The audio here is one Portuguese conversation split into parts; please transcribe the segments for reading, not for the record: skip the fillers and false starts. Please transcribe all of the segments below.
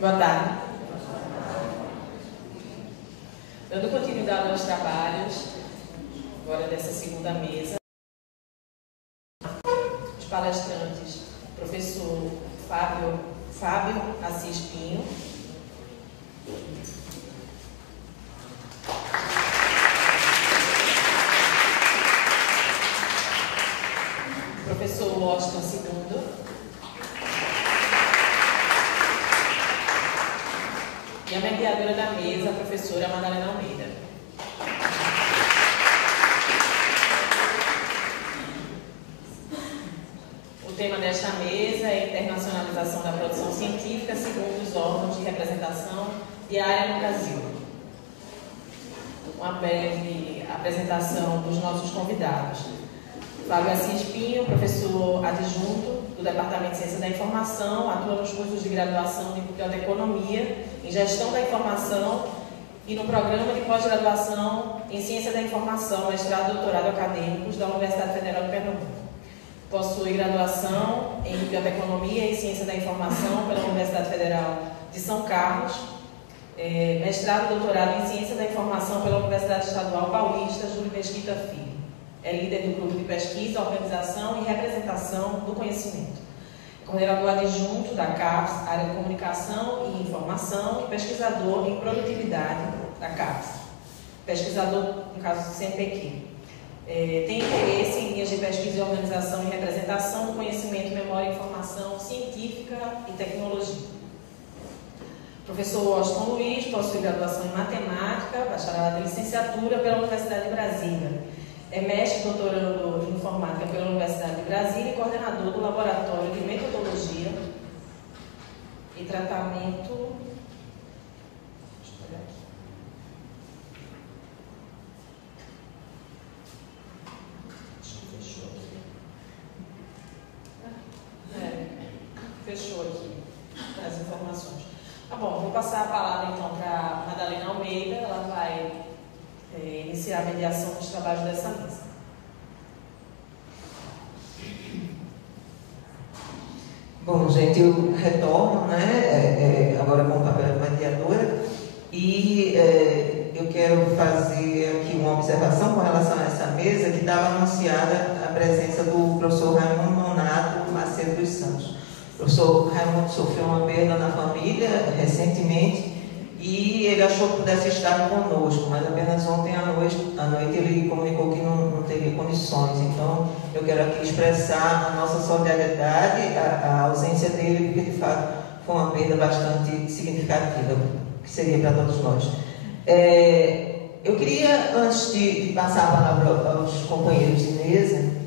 Boa tarde. Dando continuidade aos trabalhos, agora dessa segunda mesa, os palestrantes, professor Fábio Assis Pinho, professor Washington Segundo, e a mediadora da mesa, a professora Madalena Almeida. O tema desta mesa é a internacionalização da produção científica segundo os órgãos de representação diária no Brasil. Uma breve apresentação dos nossos convidados. Fábio Assis Pinho, professor adjunto do Departamento de Ciência da Informação, atua nos cursos de graduação de Biblioteconomia, em Gestão da Informação e no Programa de Pós-Graduação em Ciência da Informação, mestrado e doutorado acadêmicos da Universidade Federal de Pernambuco. Possui graduação em Biblioteconomia e Ciência da Informação pela Universidade Federal de São Carlos, mestrado e doutorado em Ciência da Informação pela Universidade Estadual Paulista Júlio Mesquita Filho. É líder do grupo de pesquisa, organização e representação do conhecimento. Coordenador adjunto da CAPES, área de comunicação e informação, e pesquisador em produtividade da CAPES. Pesquisador, no caso do CNPq. Tem interesse em linhas de pesquisa e organização e representação do conhecimento, memória e informação científica e tecnologia. Professor Washington Luiz possui graduação em matemática, bacharelado e licenciatura pela Universidade de Brasília. É mestre e doutorando em informática pela Universidade de Brasília e coordenador do Laboratório de Metodologia e Tratamento. Deixa eu olhar aqui. Acho que fechou aqui. Fechou aqui as informações. Tá bom, vou passar a palavra então para a Madalena Almeida, ela vai iniciar a mediação dos trabalhos dessa mesa. Bom, gente, eu retorno, agora com o papel de mediadora, e eu quero fazer aqui uma observação com relação a essa mesa, que estava anunciada a presença do professor Raimundo Nonato Macedo dos Santos. O professor Raimundo sofreu uma perda na família recentemente, e ele achou que pudesse estar conosco, mas apenas ontem à noite ele comunicou que não teria condições. Então, eu quero aqui expressar a nossa solidariedade, a ausência dele, porque de fato foi uma perda bastante significativa, que seria para todos nós. Eu queria, antes de passar a palavra aos companheiros de mesa,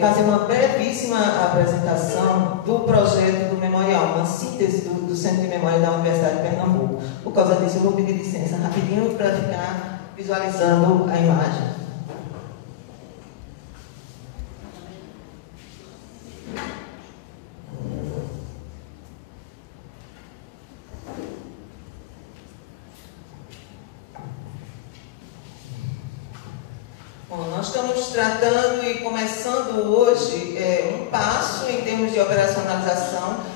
fazer uma brevíssima apresentação do projeto do Memorial, uma síntese do Centro de Memória da Universidade de Pernambuco. Por causa disso, eu vou pedir licença rapidinho para ficar visualizando a imagem. Bom, nós estamos tratando e começando hoje um passo em termos de operacionalização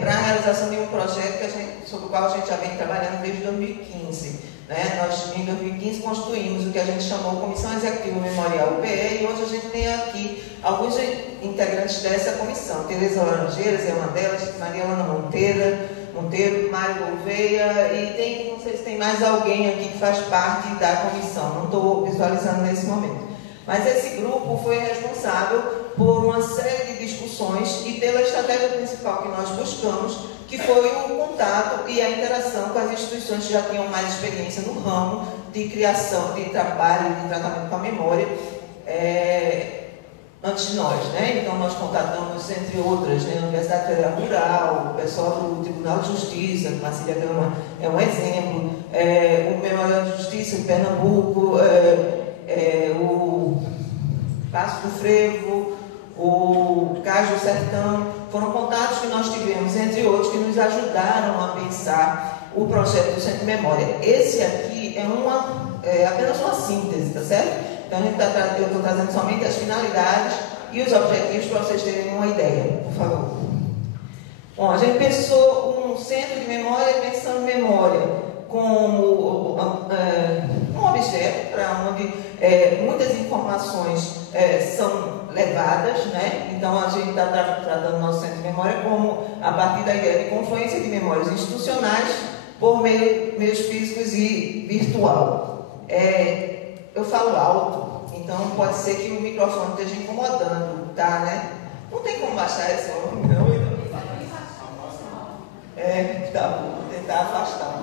para a realização de um projeto sobre o qual a gente já vem trabalhando desde 2015. Nós, em 2015, constituímos o que a gente chamou Comissão Executiva Memorial UPE, e hoje a gente tem aqui alguns integrantes dessa comissão. Tereza Laranjeiras é uma delas, Maria Ana Monteiro, Mário Gouveia, e não sei se tem mais alguém aqui que faz parte da comissão, não estou visualizando nesse momento. Mas esse grupo foi responsável por uma série de discussões e pela estratégia principal que nós buscamos, que foi o contato e a interação com as instituições que já tinham mais experiência no ramo de criação, de trabalho, de tratamento com a memória, antes de nós, Então nós contatamos, entre outras, a Universidade Federal Rural, o pessoal do Tribunal de Justiça, que Marcília Gama é um exemplo, o Memorial de Justiça de Pernambuco, o Passo do Frevo, o Cais do Sertão. Foram contatos que nós tivemos, entre outros, que nos ajudaram a pensar o projeto do Centro de Memória. Esse aqui é apenas uma síntese, tá certo? Então, eu estou trazendo somente as finalidades e os objetivos para vocês terem uma ideia, por favor. Bom, a gente pensou um centro de memória, pensando memória como um objeto para onde muitas informações são levadas, né? Então a gente está tratando o nosso centro de memória como a partir da ideia de confluência de memórias institucionais por meios físicos e virtual. Eu falo alto, então pode ser que o microfone esteja incomodando, tá, né? Não tem como baixar esse volume, não, então. Tá bom, vou tentar afastar.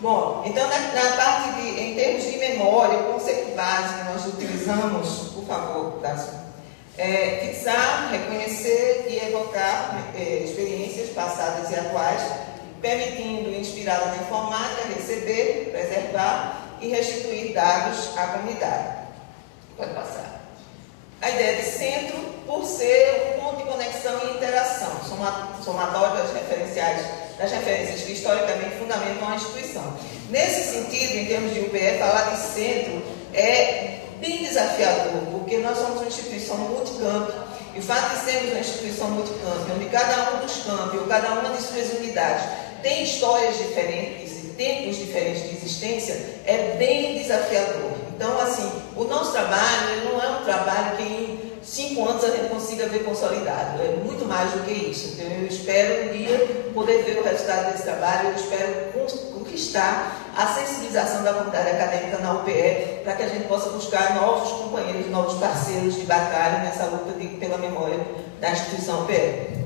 Bom, então na parte em termos de memória, o conceito base que nós utilizamos, por favor, Tássio, fixar, reconhecer e evocar experiências passadas e atuais, permitindo, inspirada na informática, receber, preservar e restituir dados à comunidade. Pode passar. A ideia de centro, por ser um ponto de conexão e interação, somatório das referências que historicamente fundamentam a instituição. Nesse sentido, em termos de UPE, falar de centro é bem desafiador, porque nós somos uma instituição multicampo, e o fato de sermos uma instituição multicampo, onde cada um dos campos, ou cada uma de suas unidades, tem histórias diferentes e tempos diferentes de existência, é bem desafiador. Então, assim, o nosso trabalho ele não é um trabalho que em 5 anos a gente consiga ver consolidado, é muito mais do que isso. Então, eu espero um dia poder ver o resultado desse trabalho, eu espero conquistar a sensibilização da comunidade acadêmica na UPE, para que a gente possa buscar novos companheiros, novos parceiros de batalha nessa luta pela memória da instituição UPE.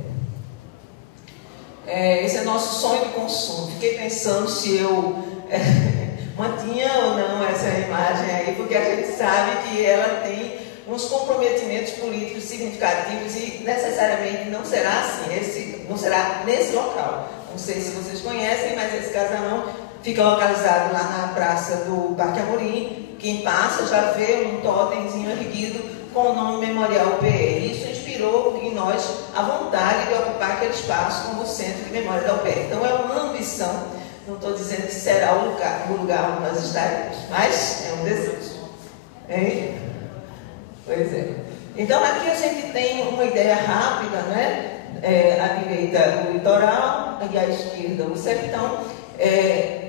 Esse é nosso sonho de consumo. Fiquei pensando se eu mantinha ou não essa imagem aí, porque a gente sabe que ela tem uns comprometimentos políticos significativos e necessariamente não será assim, não será nesse local. Não sei se vocês conhecem, mas esse casarão fica localizado lá na praça do Parque Amorim. Quem passa já vê um totemzinho erguido com o nome Memorial UPE. Isso inspirou em nós a vontade de ocupar aquele espaço como centro de memória da UPE. Então é uma ambição, não estou dizendo que será o lugar onde nós estaremos, mas é um desejo. Hein? Pois é. Então aqui a gente tem uma ideia rápida, né? À direita o litoral e à esquerda o sertão.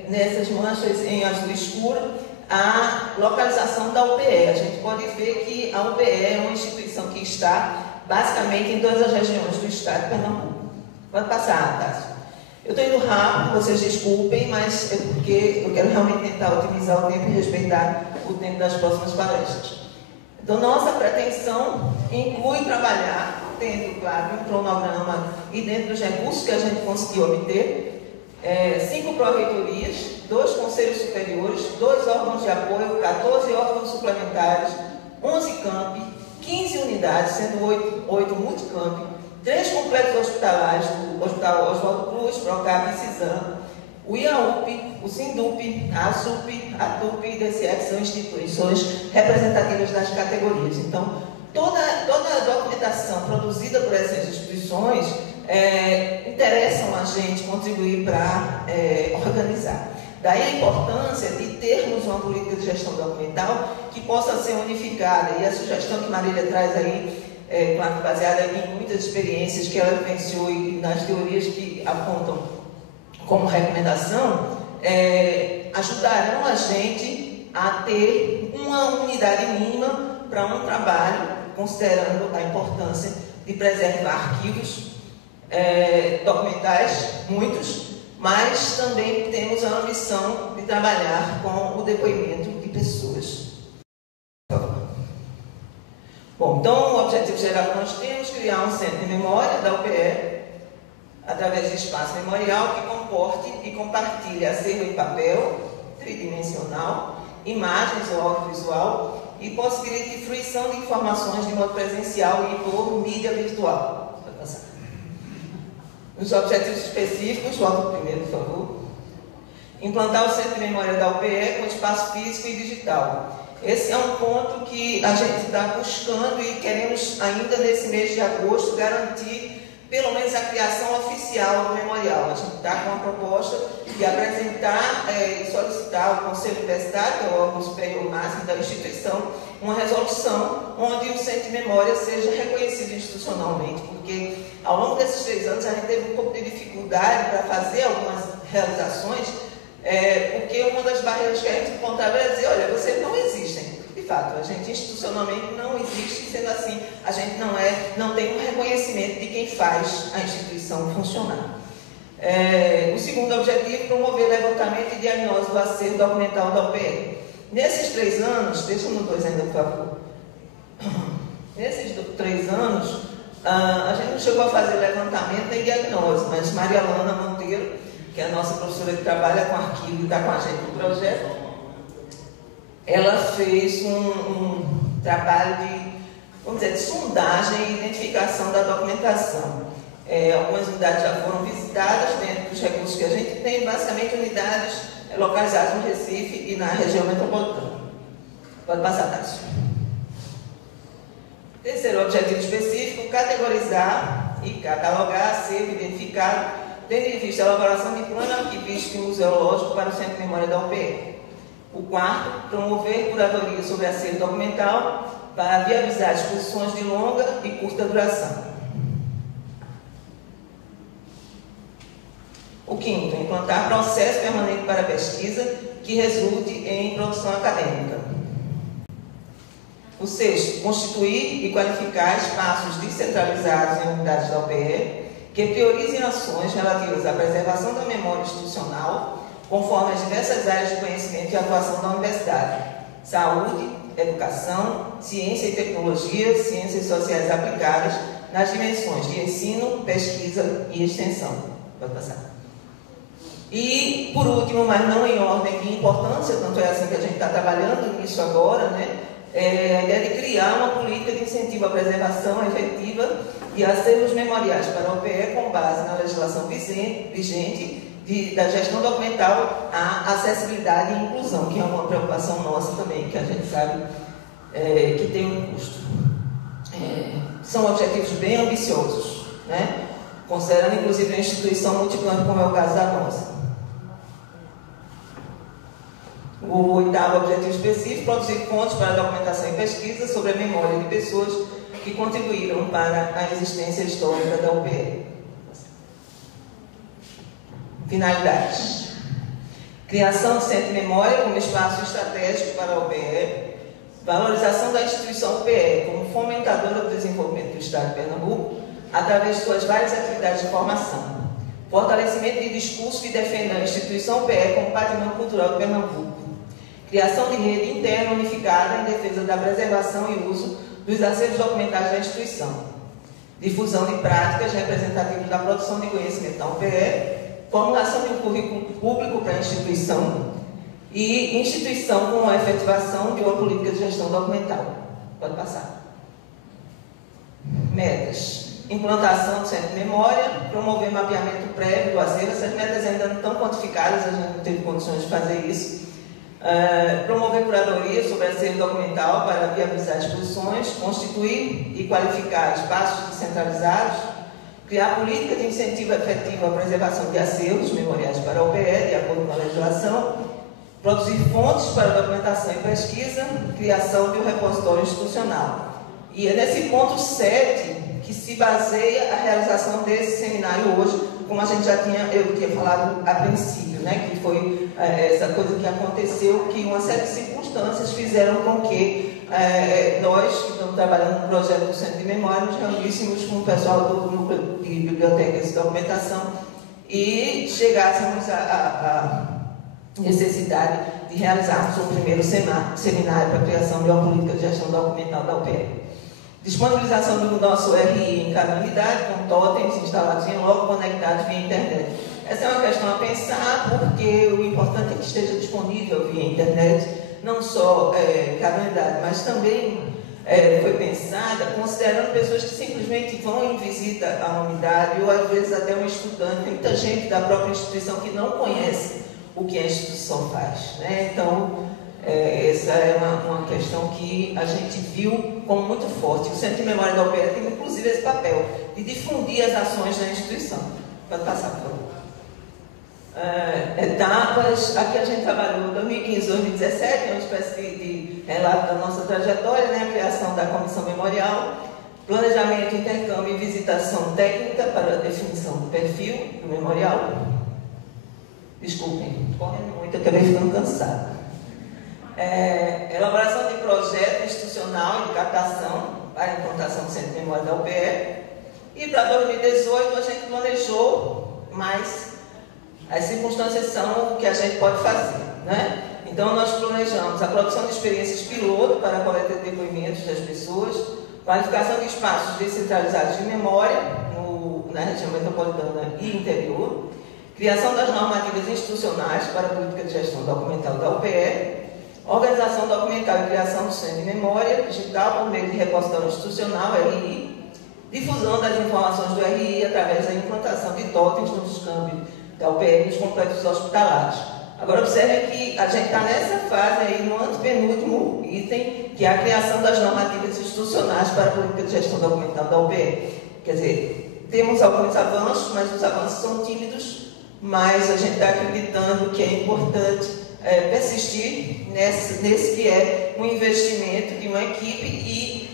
Nessas manchas em azul escuro, a localização da UPE. A gente pode ver que a UPE é uma instituição que está basicamente em todas as regiões do estado de Pernambuco. Pode passar, Tássio. Eu estou indo rápido, vocês desculpem, mas é porque eu quero realmente tentar otimizar o tempo e respeitar o tempo das próximas palestras. Então, nossa pretensão inclui trabalhar, tendo, claro, um cronograma e dentro dos recursos que a gente conseguiu obter, 5 pró-reitorias, 2 conselhos superiores, 2 órgãos de apoio, 14 órgãos suplementares, 11 campi, 15 unidades, sendo 8 multicampi, 3 complexos hospitalares, o Hospital Oswaldo Cruz, Procap e Cisam, o IAUP, o SINDUP, a ASUP, a TUP e DCF são instituições representativas das categorias. Então, toda a documentação produzida por essas instituições interessam a gente contribuir para organizar. Daí a importância de termos uma política de gestão documental que possa ser unificada. E a sugestão que Marília traz aí, claro, baseada em muitas experiências que ela vivenciou e nas teorias que apontam como recomendação, ajudarão a gente a ter uma unidade mínima para um trabalho, considerando a importância de preservar arquivos documentais, muitos, mas também temos a ambição de trabalhar com o depoimento de pessoas. Bom, então o objetivo geral que nós temos é criar um centro de memória da UPE através de espaço memorial que comporte e compartilhe acervo em papel, tridimensional, imagens ou audiovisual e possibilite fruição de informações de modo presencial e por mídia virtual. Os objetivos específicos, volta primeiro, por favor. Implantar o centro de memória da UPE com espaço físico e digital. Esse é um ponto que a gente está buscando e queremos ainda nesse mês de agosto garantir pelo menos a criação oficial do memorial. A gente está com a proposta de apresentar e solicitar ao Conselho Universitário, que é o órgão superior máximo da instituição, uma resolução onde o Centro de Memória seja reconhecido institucionalmente, porque ao longo desses 3 anos a gente teve um pouco de dificuldade para fazer algumas realizações, porque uma das barreiras que a gente encontrava era dizer, olha, vocês não existem. De fato, a gente institucionalmente não existe, sendo assim, a gente não tem um reconhecimento de quem faz a instituição funcionar. O segundo objetivo, promover levantamento e diagnóstico do acervo documental da UPE. Nesses 3 anos, deixa no 2 ainda, por favor. Nesses 3 anos, a gente não chegou a fazer levantamento nem diagnóstico, mas Maria Alana Monteiro, que é a nossa professora que trabalha com arquivo e está com a gente no projeto, ela fez um trabalho de sondagem e identificação da documentação. Algumas unidades já foram visitadas dentro dos recursos que a gente tem, basicamente unidades localizadas no Recife e na região metropolitana. Pode passar, Tássio. Terceiro objetivo específico, categorizar e catalogar acervo identificado, tendo em vista a elaboração de plano arquivístico e museológico para o Centro de Memória da UPE. O quarto, promover curadoria sobre acervo documental para viabilizar exposições de longa e curta duração. O quinto, implantar processo permanente para pesquisa que resulte em produção acadêmica. O sexto, constituir e qualificar espaços descentralizados em unidades da UPE que priorizem ações relativas à preservação da memória institucional conforme as diversas áreas de conhecimento e atuação da universidade: saúde, educação, ciência e tecnologia, ciências sociais aplicadas, nas dimensões de ensino, pesquisa e extensão. Pode passar. E, por último, mas não em ordem de importância, tanto é assim que a gente está trabalhando nisso agora, né? A ideia de criar uma política de incentivo à preservação efetiva e acervos memoriais para a UPE com base na legislação vigente da gestão documental, a acessibilidade e inclusão, que é uma preocupação nossa também, que a gente sabe que tem um custo. São objetivos bem ambiciosos, né? Considerando inclusive a instituição multicampo, como é o caso da nossa. O oitavo objetivo específico, produzir fontes para documentação e pesquisa sobre a memória de pessoas que contribuíram para a existência histórica da UPE. Finalidades: criação do Centro de Memória como espaço estratégico para a UPE, valorização da instituição UPE como fomentadora do desenvolvimento do Estado de Pernambuco através de suas várias atividades de formação, fortalecimento de discurso que defenda a instituição UPE como patrimônio cultural de Pernambuco, criação de rede interna unificada em defesa da preservação e uso dos acervos documentais da instituição, difusão de práticas representativas da produção de conhecimento da UPE, formulação de um currículo público para a instituição e instituição com a efetivação de uma política de gestão documental. Pode passar. Metas: implantação do Centro de Memória, promover mapeamento prévio do acervo. Essas metas ainda não estão quantificadas, a gente não teve condições de fazer isso. Promover curadoria sobre acervo documental para viabilizar exposições, constituir e qualificar espaços descentralizados, criar política de incentivo efetivo à preservação de acervos memoriais para a UPE, de acordo com a legislação, produzir fontes para documentação e pesquisa, criação de um repositório institucional. E é nesse ponto 7 que se baseia a realização desse seminário hoje, como a gente eu tinha falado a princípio, né, que foi essa coisa que aconteceu, que uma série de circunstâncias fizeram com que nós, que estamos trabalhando no projeto do Centro de Memória, nos reuníssemos com o pessoal do Núcleo de Bibliotecas e Documentação e chegássemos à necessidade de realizarmos um primeiro seminário para a criação de uma política de gestão documental da UPE. Disponibilização do nosso RI em cada unidade, com totens instalados em loco, conectados via internet. Essa é uma questão a pensar, porque o importante é que esteja disponível via internet, não só cada unidade, mas também foi pensada considerando pessoas que simplesmente vão em visita à unidade, ou às vezes até um estudante. Tem muita gente da própria instituição que não conhece o que a instituição faz, né? Então, essa é uma questão que a gente viu como muito forte. O Centro de Memória da UPE tem inclusive esse papel de difundir as ações da instituição. Pode passar, por favor. etapas. Aqui a gente trabalhou 2015, 2017, é uma espécie de relato da nossa trajetória, né? A criação da comissão memorial, planejamento, intercâmbio e visitação técnica para a definição do perfil do memorial. Desculpem, correndo muito, eu acabei ficando cansada. Elaboração de projeto institucional de captação para a implantação do Centro de Memória da UPE. E para 2018 a gente planejou, mas as circunstâncias são o que a gente pode fazer, né? Então nós planejamos a produção de experiências piloto para a coleta de depoimentos das pessoas, qualificação de espaços descentralizados de memória na região metropolitana e interior, criação das normativas institucionais para a política de gestão documental da UPE, organização documental e criação do Centro de Memória digital por meio de repositório institucional, RI, difusão das informações do RI através da implantação de totens nos câmbios da UPE nos complexos hospitalares. Agora observe que a gente está nessa fase aí, no antepenúltimo item, que é a criação das normativas institucionais para a política de gestão documental da UPE. Quer dizer, temos alguns avanços, mas os avanços são tímidos, mas a gente está acreditando que é importante persistir nesse que é um investimento de uma equipe e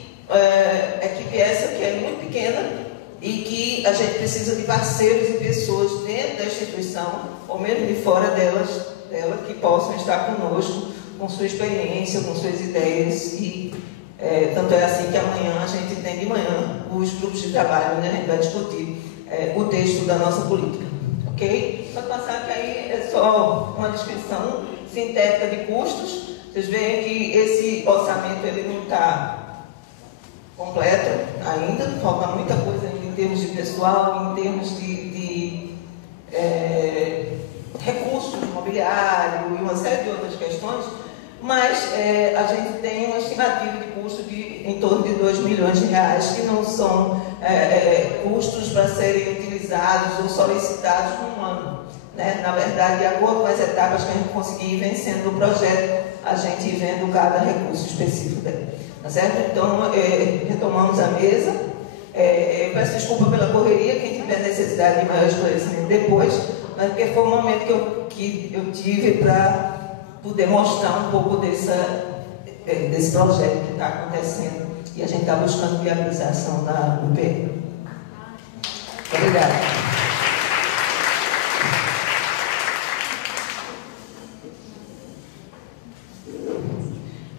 equipe essa que é muito pequena e que a gente precisa de parceiros e pessoas dentro da instituição ou mesmo de fora dela que possam estar conosco com sua experiência, com suas ideias e tanto é assim que amanhã a gente tem de manhã os grupos de trabalho, né? A gente vai discutir o texto da nossa política, ok? Só passar que aí é só uma descrição sintética de custos. Vocês veem que esse orçamento ele não está completo ainda, falta muita coisa ainda em termos de pessoal, em termos de recursos imobiliários e uma série de outras questões, mas a gente tem uma estimativa de custo de em torno de 2 milhões de reais, que não são custos para serem utilizados ou solicitados num ano. Né? Na verdade, de acordo com as etapas que a gente conseguir ir vencendo o projeto, a gente ir vendo cada recurso específico dele. Tá certo? Então, retomamos a mesa. Eu peço desculpa pela correria, quem tiver necessidade de maior esclarecimento depois, mas porque foi o momento que eu tive para poder mostrar um pouco desse projeto que está acontecendo e a gente está buscando viabilização da UPE. Obrigada.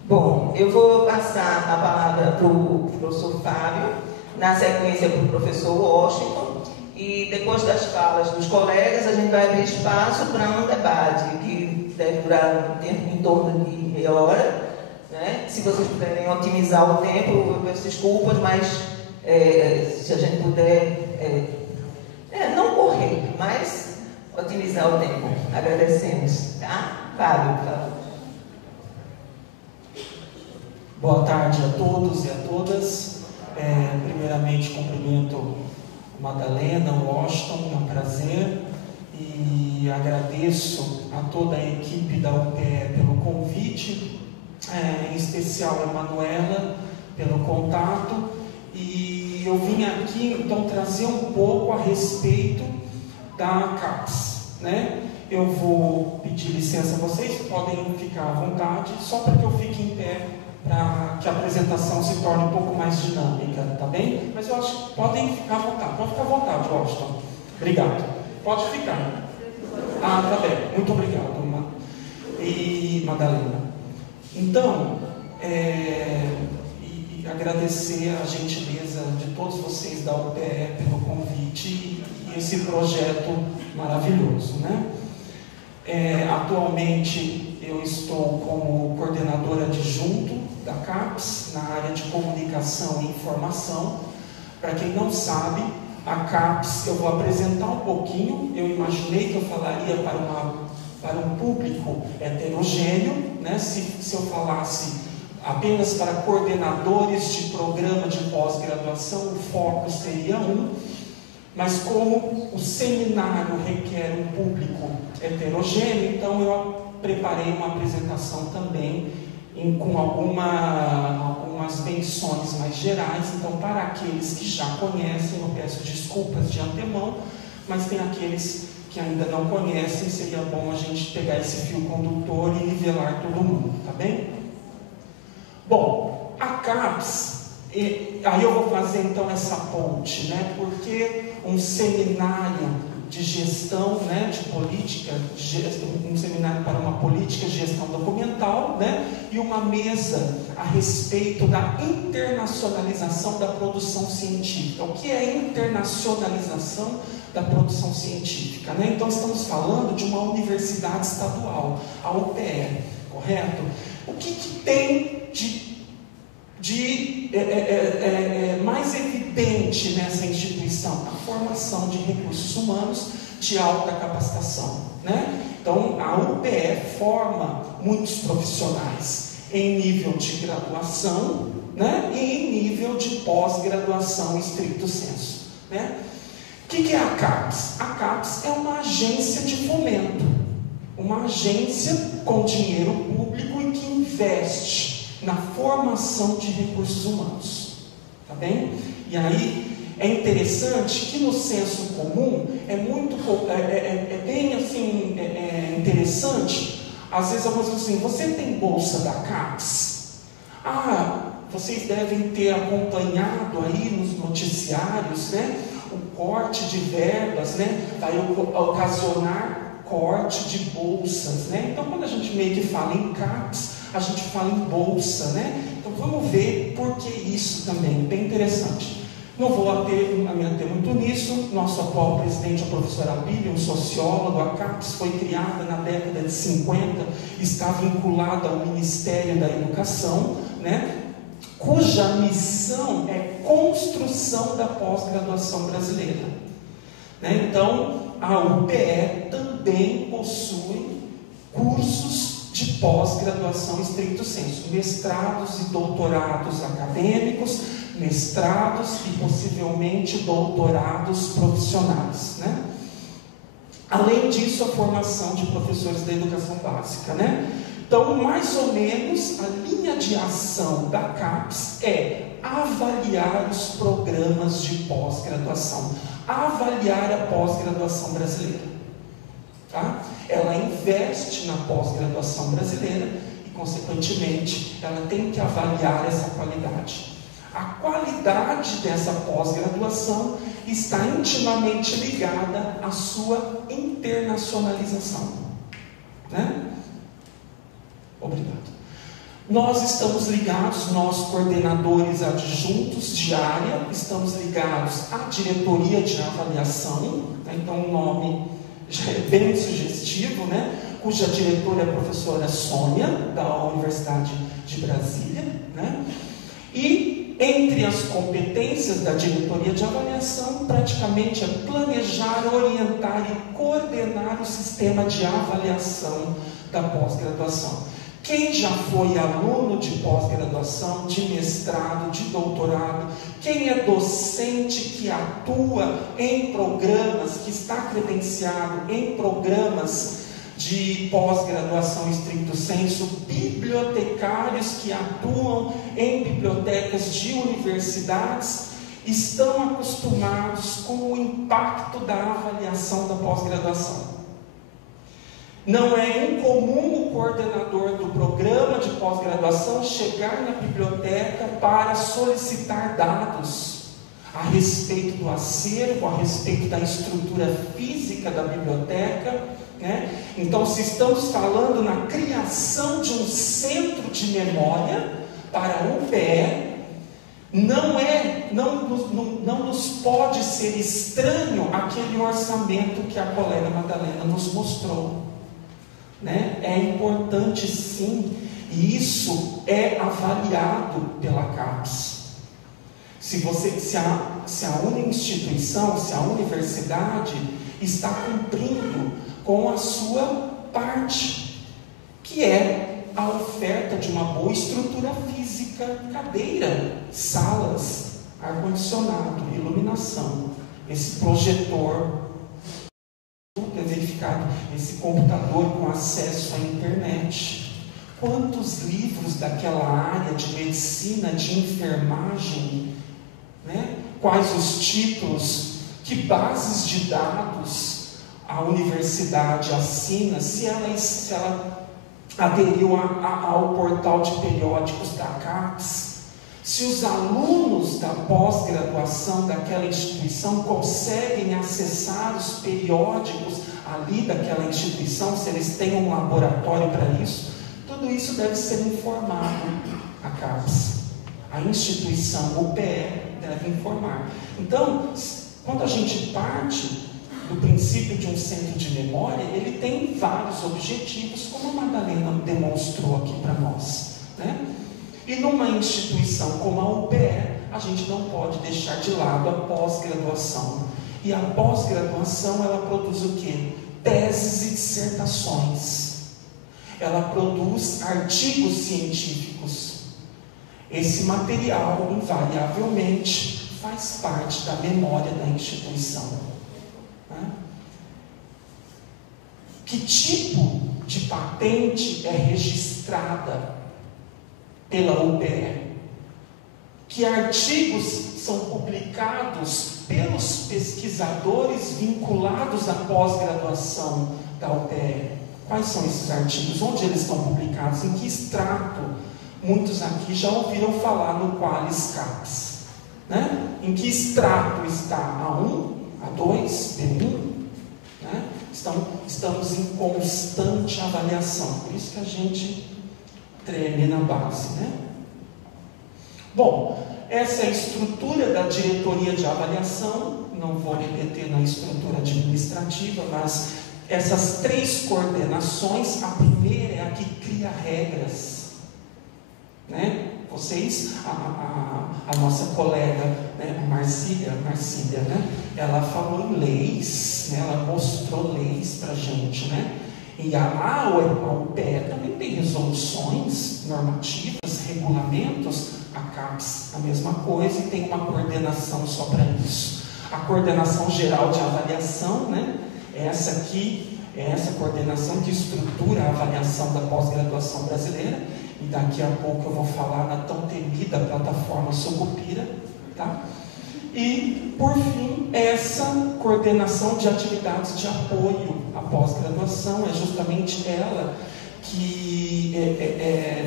Bom, eu vou passar a palavra para o professor Fábio, na sequência para o professor Washington, e depois das falas dos colegas, a gente vai abrir espaço para um debate que deve durar em torno de meia hora. Né? Se vocês puderem otimizar o tempo, eu peço desculpas, mas se a gente puder, não correr, mas otimizar o tempo. Agradecemos. Tá? Fábio, por favor. Boa tarde a todos e a todas. Primeiramente, cumprimento a Madalena, o Washington, é um prazer. E agradeço a toda a equipe da UPE pelo convite, em especial a Manuela pelo contato. E eu vim aqui, então, trazer um pouco a respeito da CAPES, né? Eu vou pedir licença a vocês, podem ficar à vontade, só para que eu fique em pé, para que a apresentação se torne um pouco mais dinâmica, tá bem? Mas eu acho que podem ficar à vontade. Pode ficar à vontade, Washington. Obrigado. Pode ficar. Tá bem. Muito obrigado, e Madalena. Então, e agradecer a gentileza de todos vocês da UPE pelo convite e esse projeto maravilhoso, né? Atualmente eu estou como coordenadora adjunto da CAPES na área de comunicação e informação. Para quem não sabe, a CAPES, eu vou apresentar um pouquinho. Eu imaginei que eu falaria para um público heterogêneo, né? Se eu falasse apenas para coordenadores de programa de pós-graduação, o foco seria mas como o seminário requer um público heterogêneo, então eu preparei uma apresentação também com algumas menções mais gerais. Então, para aqueles que já conhecem, eu peço desculpas de antemão, mas tem aqueles que ainda não conhecem, seria bom a gente pegar esse fio condutor e nivelar todo mundo, tá bem? Bom, a CAPES, aí eu vou fazer então essa ponte, né? Porque um seminário de gestão, né, de política, um seminário para uma política de gestão documental, né, e uma mesa a respeito da internacionalização da produção científica. O que é internacionalização da produção científica, né? Então estamos falando de uma universidade estadual, a UPE, correto? O que tem mais evidente nessa instituição? A formação de recursos humanos de alta capacitação, né? Então a UPE forma muitos profissionais em nível de graduação, né? E em nível de pós-graduação estricto sensu, né? O que é a CAPES? A CAPES é uma agência de fomento, uma agência com dinheiro público e que investe na formação de recursos humanos, tá bem? E aí é interessante que no senso comum é bem assim, interessante. Às vezes algumas pessoas assim: você tem bolsa da CAPES? Vocês devem ter acompanhado aí nos noticiários, né? O corte de verbas, né? Vai ocasionar corte de bolsas, né? Então quando a gente meio que fala em CAPES, a gente fala em bolsa, né? Então vamos ver por que isso também, bem interessante. Não vou me ater muito nisso. Nosso atual presidente é o professor Abílio, um sociólogo. A CAPES foi criada na década de 50, está vinculada ao Ministério da Educação, né? Cuja missão é construção da pós-graduação brasileira, né? Então a UPE também possui cursos de pós-graduação estricto sensu, mestrados e doutorados acadêmicos, mestrados e possivelmente doutorados profissionais, né? Além disso, a formação de professores da educação básica, né? Então, mais ou menos, a linha de ação da CAPES é avaliar os programas de pós-graduação, avaliar a pós-graduação brasileira, tá? Ela investe na pós-graduação brasileira e, consequentemente, ela tem que avaliar essa qualidade. A qualidade dessa pós-graduação está intimamente ligada à sua internacionalização, né? Obrigado. Nós estamos ligados, nós coordenadores adjuntos de área, estamos ligados à diretoria de avaliação, né? Então o nome já é bem sugestivo, né? Cuja diretora é a professora Sônia, da Universidade de Brasília, né? E entre as competências da diretoria de avaliação, praticamente é planejar, orientar e coordenar o sistema de avaliação da pós-graduação. Quem já foi aluno de pós-graduação, de mestrado, de doutorado, quem é docente que atua em programas, que está credenciado em programas de pós-graduação estricto sensu, bibliotecários que atuam em bibliotecas de universidades, estão acostumados com o impacto da avaliação da pós-graduação. Não é incomum o coordenador do programa de pós-graduação chegar na biblioteca para solicitar dados a respeito do acervo, a respeito da estrutura física da biblioteca, né? Então, se estamos falando na criação de um centro de memória para a UPE, não nos pode ser estranho aquele orçamento que a colega Madalena nos mostrou, né? É importante sim, e isso é avaliado pela CAPES. Se a instituição, se a universidade está cumprindo com a sua parte, que é a oferta de uma boa estrutura física, cadeira, salas, ar-condicionado, iluminação, esse projetor, tudo é verificado, esse computador com acesso à internet. Quantos livros daquela área de medicina, de enfermagem, né? Quais os títulos, que bases de dados, a universidade assina, se ela aderiu ao portal de periódicos da CAPES, se os alunos da pós-graduação daquela instituição conseguem acessar os periódicos ali daquela instituição, se eles têm um laboratório para isso, tudo isso deve ser informado à CAPES. A instituição, o PE, deve informar. Então, quando a gente parte do princípio de um centro de memória, ele tem vários objetivos, como a Madalena demonstrou aqui para nós, né? E numa instituição como a UPE, a gente não pode deixar de lado a pós-graduação. E a pós-graduação, ela produz o quê? Teses e dissertações. Ela produz artigos científicos. Esse material, invariavelmente, faz parte da memória da instituição. Que tipo de patente é registrada pela UPE? Que artigos são publicados pelos pesquisadores vinculados à pós-graduação da UPE? Quais são esses artigos? Onde eles estão publicados? Em que extrato? Muitos aqui já ouviram falar no Qualis CAPES, né? Em que extrato está? A1, A2, B1? Né? Estamos em constante avaliação, por isso que a gente treme na base, né? Bom, essa é a estrutura da diretoria de avaliação. Não vou me deter na estrutura administrativa, mas essas 3 coordenações, a primeira é a que cria regras, né? Vocês, a nossa colega, né, a Marcília, né, ela falou em leis, né, ela mostrou leis para a gente, né? E a UPE também tem resoluções normativas, regulamentos. A CAPES, a mesma coisa, e tem uma coordenação só para isso. A coordenação geral de avaliação, né? Essa aqui é essa coordenação que estrutura a avaliação da pós-graduação brasileira. E daqui a pouco eu vou falar na tão temida plataforma Sucupira, tá? E, por fim, essa coordenação de atividades de apoio à pós-graduação é justamente ela que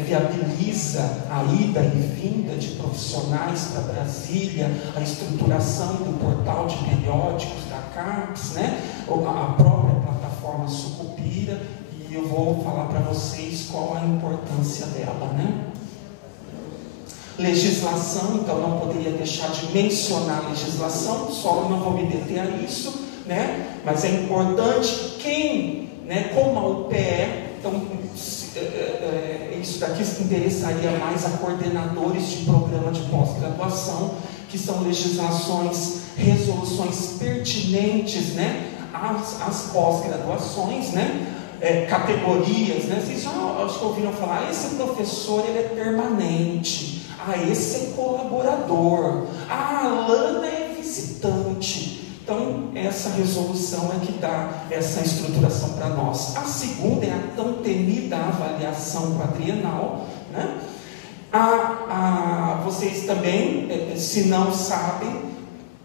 viabiliza a ida e vinda de profissionais para Brasília, a estruturação do portal de periódicos da CAPES, né? A própria plataforma Sucupira, e eu vou falar para vocês qual a importância dela, né? Legislação, então não poderia deixar de mencionar a legislação, só não vou me deter a isso, né? Mas é importante quem, né, como a UPE, então isso daqui interessaria mais a coordenadores de programa de pós-graduação, que são legislações, resoluções pertinentes, né, às pós-graduações, né? Categorias, né? Vocês já acho que ouviram falar, esse professor ele é permanente, esse é colaborador, a Alana é visitante. Então, essa resolução é que dá essa estruturação para nós. A segunda é a tão temida avaliação quadrienal, né? Vocês também, se não sabem,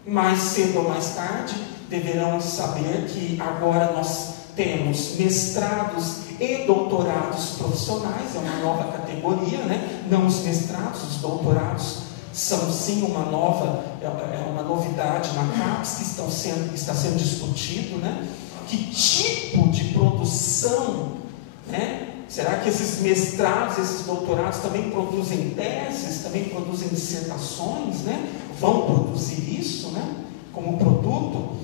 mais cedo ou mais tarde, deverão saber que agora nós temos mestrados e doutorados profissionais, é uma nova categoria, né? Não os mestrados, os doutorados são sim uma novidade na CAPES que está sendo discutido, né? Que tipo de produção, né? Será que esses mestrados, esses doutorados também produzem teses, também produzem dissertações, né? Vão produzir isso, né? Como produto?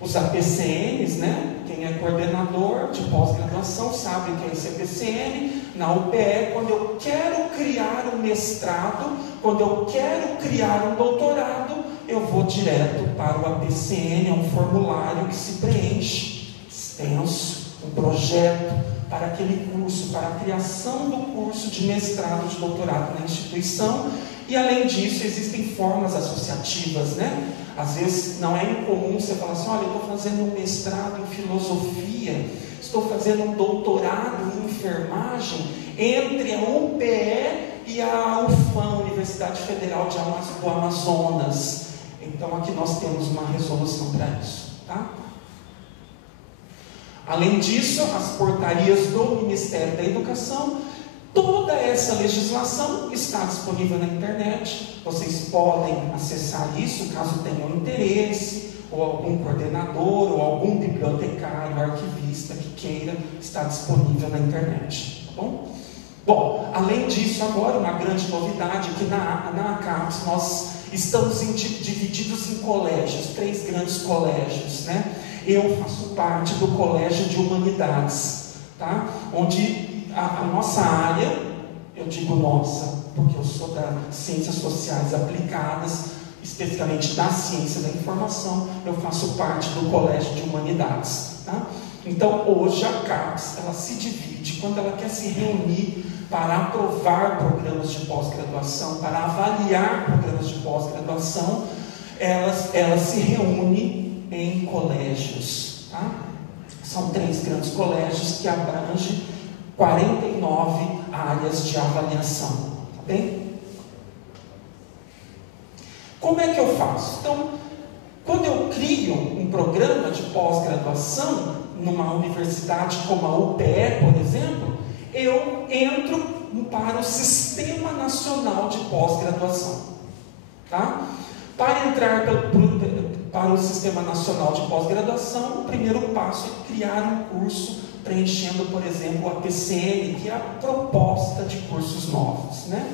Os APCNs, né? Quem é coordenador de pós-graduação sabe que é esse APCN. Na UPE, quando eu quero criar um mestrado, quando eu quero criar um doutorado, eu vou direto para o APCN, é um formulário que se preenche, extenso, um projeto para aquele curso, para a criação do curso de mestrado, de doutorado na instituição. E além disso, existem formas associativas, né? Às vezes não é incomum você falar assim, olha, eu estou fazendo um mestrado em filosofia, estou fazendo um doutorado em enfermagem entre a UPE e a UFAM, Universidade Federal do Amazonas. Então aqui nós temos uma resolução para isso, tá? Além disso, as portarias do Ministério da Educação, toda essa legislação está disponível na internet. Vocês podem acessar isso caso tenham interesse, ou algum coordenador, ou algum bibliotecário, arquivista que queira, está disponível na internet. Tá bom? Bom, além disso, agora uma grande novidade é que na ACAPES nós estamos divididos em colégios, 3 grandes colégios, né? Eu faço parte do Colégio de Humanidades, tá? Onde a nossa área, eu digo nossa, porque eu sou das Ciências Sociais Aplicadas, especificamente da Ciência da Informação, eu faço parte do Colégio de Humanidades, tá? Então, hoje a CAPES, ela se divide, quando ela quer se reunir para aprovar programas de pós-graduação, para avaliar programas de pós-graduação, ela se reúne em colégios, tá? São 3 grandes colégios que abrangem 49 áreas de avaliação, tá bem? Como é que eu faço? Então, quando eu crio um programa de pós-graduação numa universidade como a UPE, por exemplo, eu entro para o Sistema Nacional de Pós-Graduação, tá? Para entrar para o Sistema Nacional de Pós-Graduação, o primeiro passo é criar um curso preenchendo, por exemplo, a PCN, que é a proposta de cursos novos, né?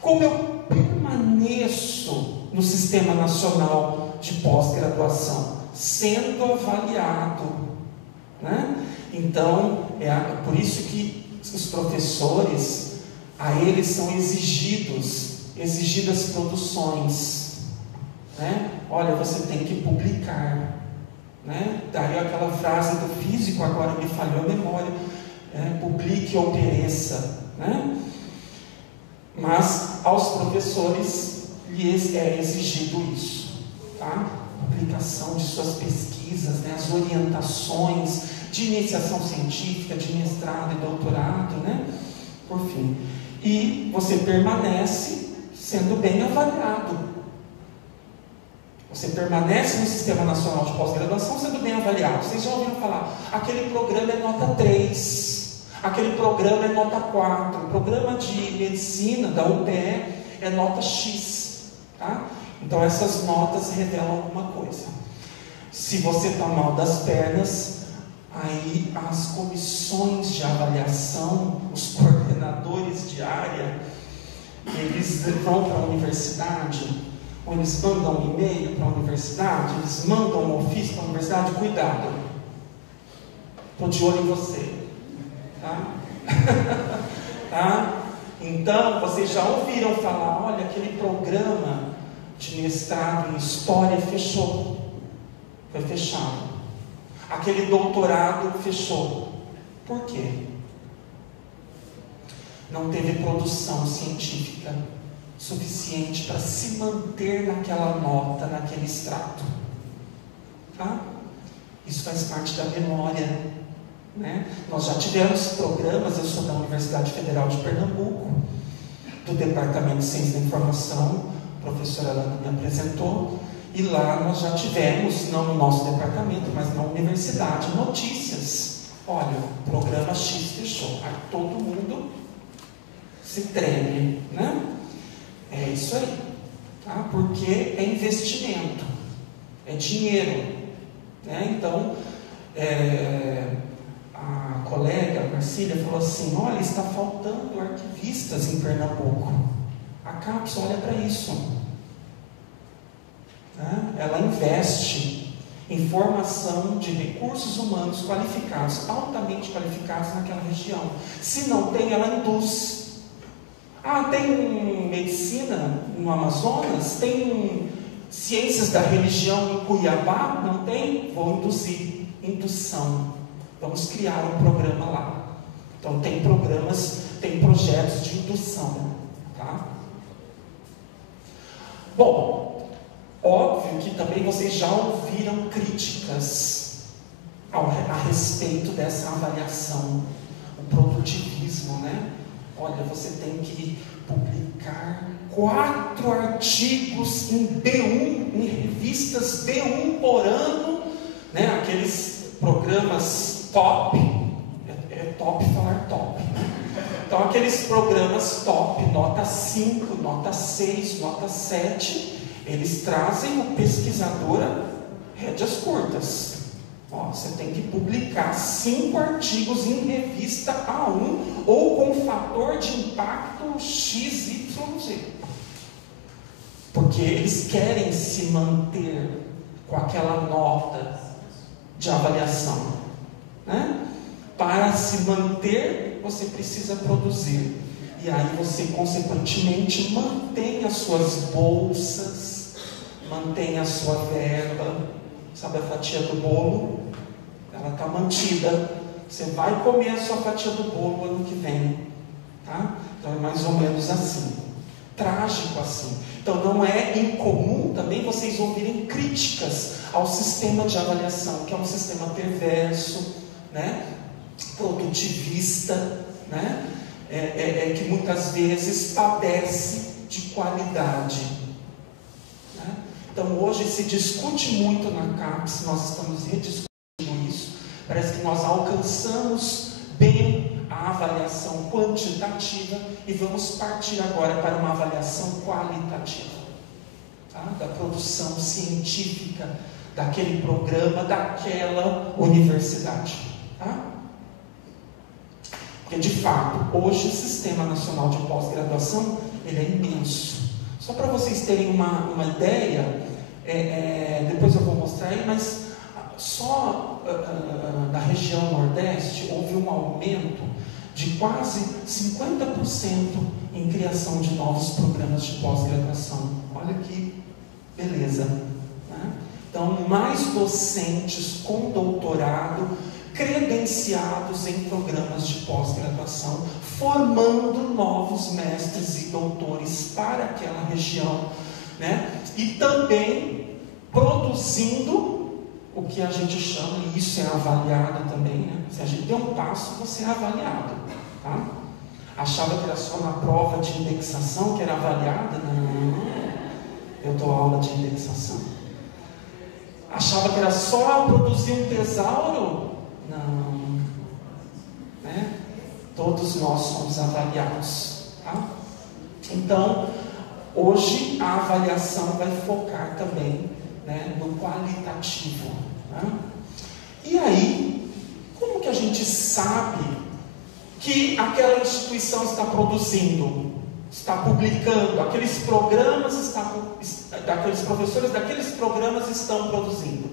Como eu permaneço no Sistema Nacional de Pós-Graduação? Sendo avaliado, né? Então, por isso que os professores, a eles são exigidas produções, né? Olha, você tem que publicar, né? Daí aquela frase do físico, agora me falhou a memória, publique ou pereça, né? Mas aos professores lhes é exigido isso, tá? Publicação de suas pesquisas, né? As orientações de iniciação científica, de mestrado e doutorado, né? Por fim. E você permanece sendo bem avaliado. Você permanece no Sistema Nacional de Pós-Graduação sendo bem avaliado. Vocês já ouviram falar, aquele programa é nota 3, aquele programa é nota 4, o programa de medicina da UPE é nota X, tá? Então essas notas revelam alguma coisa. Se você está mal das pernas, aí as comissões de avaliação, os coordenadores de área, eles vão para a universidade, ou eles mandam um e-mail para a universidade, eles mandam um ofício para a universidade, cuidado, estou de olho em você, tá? Tá? Então, vocês já ouviram falar, olha, aquele programa de mestrado em História fechou, foi fechado. Aquele doutorado fechou. Por quê? Não teve produção científica suficiente para se manter naquela nota, naquele extrato. Tá? Isso faz parte da memória, né? Nós já tivemos programas, eu sou da Universidade Federal de Pernambuco, do Departamento de Ciência da Informação, a professora Alana me apresentou, e lá nós já tivemos, não no nosso departamento, mas na universidade, notícias. Olha, o programa X fechou. Aí todo mundo se treme, né? É isso aí, tá? Porque é investimento, é dinheiro, né? Então, a colega Marcília falou assim, olha, está faltando arquivistas em Pernambuco. A CAPES olha para isso. Ela investe em formação de recursos humanos qualificados, altamente qualificados naquela região. Se não tem, ela induz. Tem medicina no Amazonas? Tem ciências da religião em Cuiabá? Não tem? Vou induzir. Indução. Vamos criar um programa lá. Então tem programas, tem projetos de indução, tá? Bom, óbvio que também vocês já ouviram críticas a respeito dessa avaliação, o produtivismo, né? Olha, você tem que publicar 4 artigos em B1, em revistas B1 por ano, né? Aqueles programas top, é top falar top, né? Então aqueles programas top, nota 5, nota 6, nota 7, eles trazem o pesquisador a rédeas curtas. Ó, você tem que publicar 5 artigos em revista A1 ou com fator de impacto XYZ. Porque eles querem se manter com aquela nota de avaliação, né? Para se manter, você precisa produzir. E aí você, consequentemente, mantém as suas bolsas, mantém a sua verba. Sabe a fatia do bolo? Ela está mantida. Você vai comer a sua fatia do bolo ano que vem, tá? Então é mais ou menos assim, trágico assim. Então não é incomum também vocês ouvirem críticas ao sistema de avaliação, que é um sistema perverso, né? Produtivista, né? Que muitas vezes padece de qualidade. Então hoje se discute muito na CAPES, nós estamos rediscutindo isso. Parece que nós alcançamos bem a avaliação quantitativa e vamos partir agora para uma avaliação qualitativa, tá? Da produção científica, daquele programa, daquela universidade, tá? Porque de fato, hoje o Sistema Nacional de Pós-Graduação, ele é imenso. Só para vocês terem uma ideia, depois eu vou mostrar aí, mas só na região Nordeste houve um aumento de quase 50% em criação de novos programas de pós-graduação. Olha que beleza, né? Então, mais docentes com doutorado, credenciados em programas de pós-graduação, formando novos mestres e doutores para aquela região, né? E também produzindo o que a gente chama, e isso é avaliado também, né? Se a gente der um passo, você é avaliado, tá? Achava que era só na prova de indexação que era avaliada? Não, eu dou aula de indexação. Achava que era só produzir um tesauro? Não, né? Todos nós somos avaliados, tá? Então, hoje a avaliação vai focar também, né, no qualitativo, né? E aí, como que a gente sabe que aquela instituição está produzindo, está publicando, aqueles programas daqueles professores daqueles programas estão produzindo?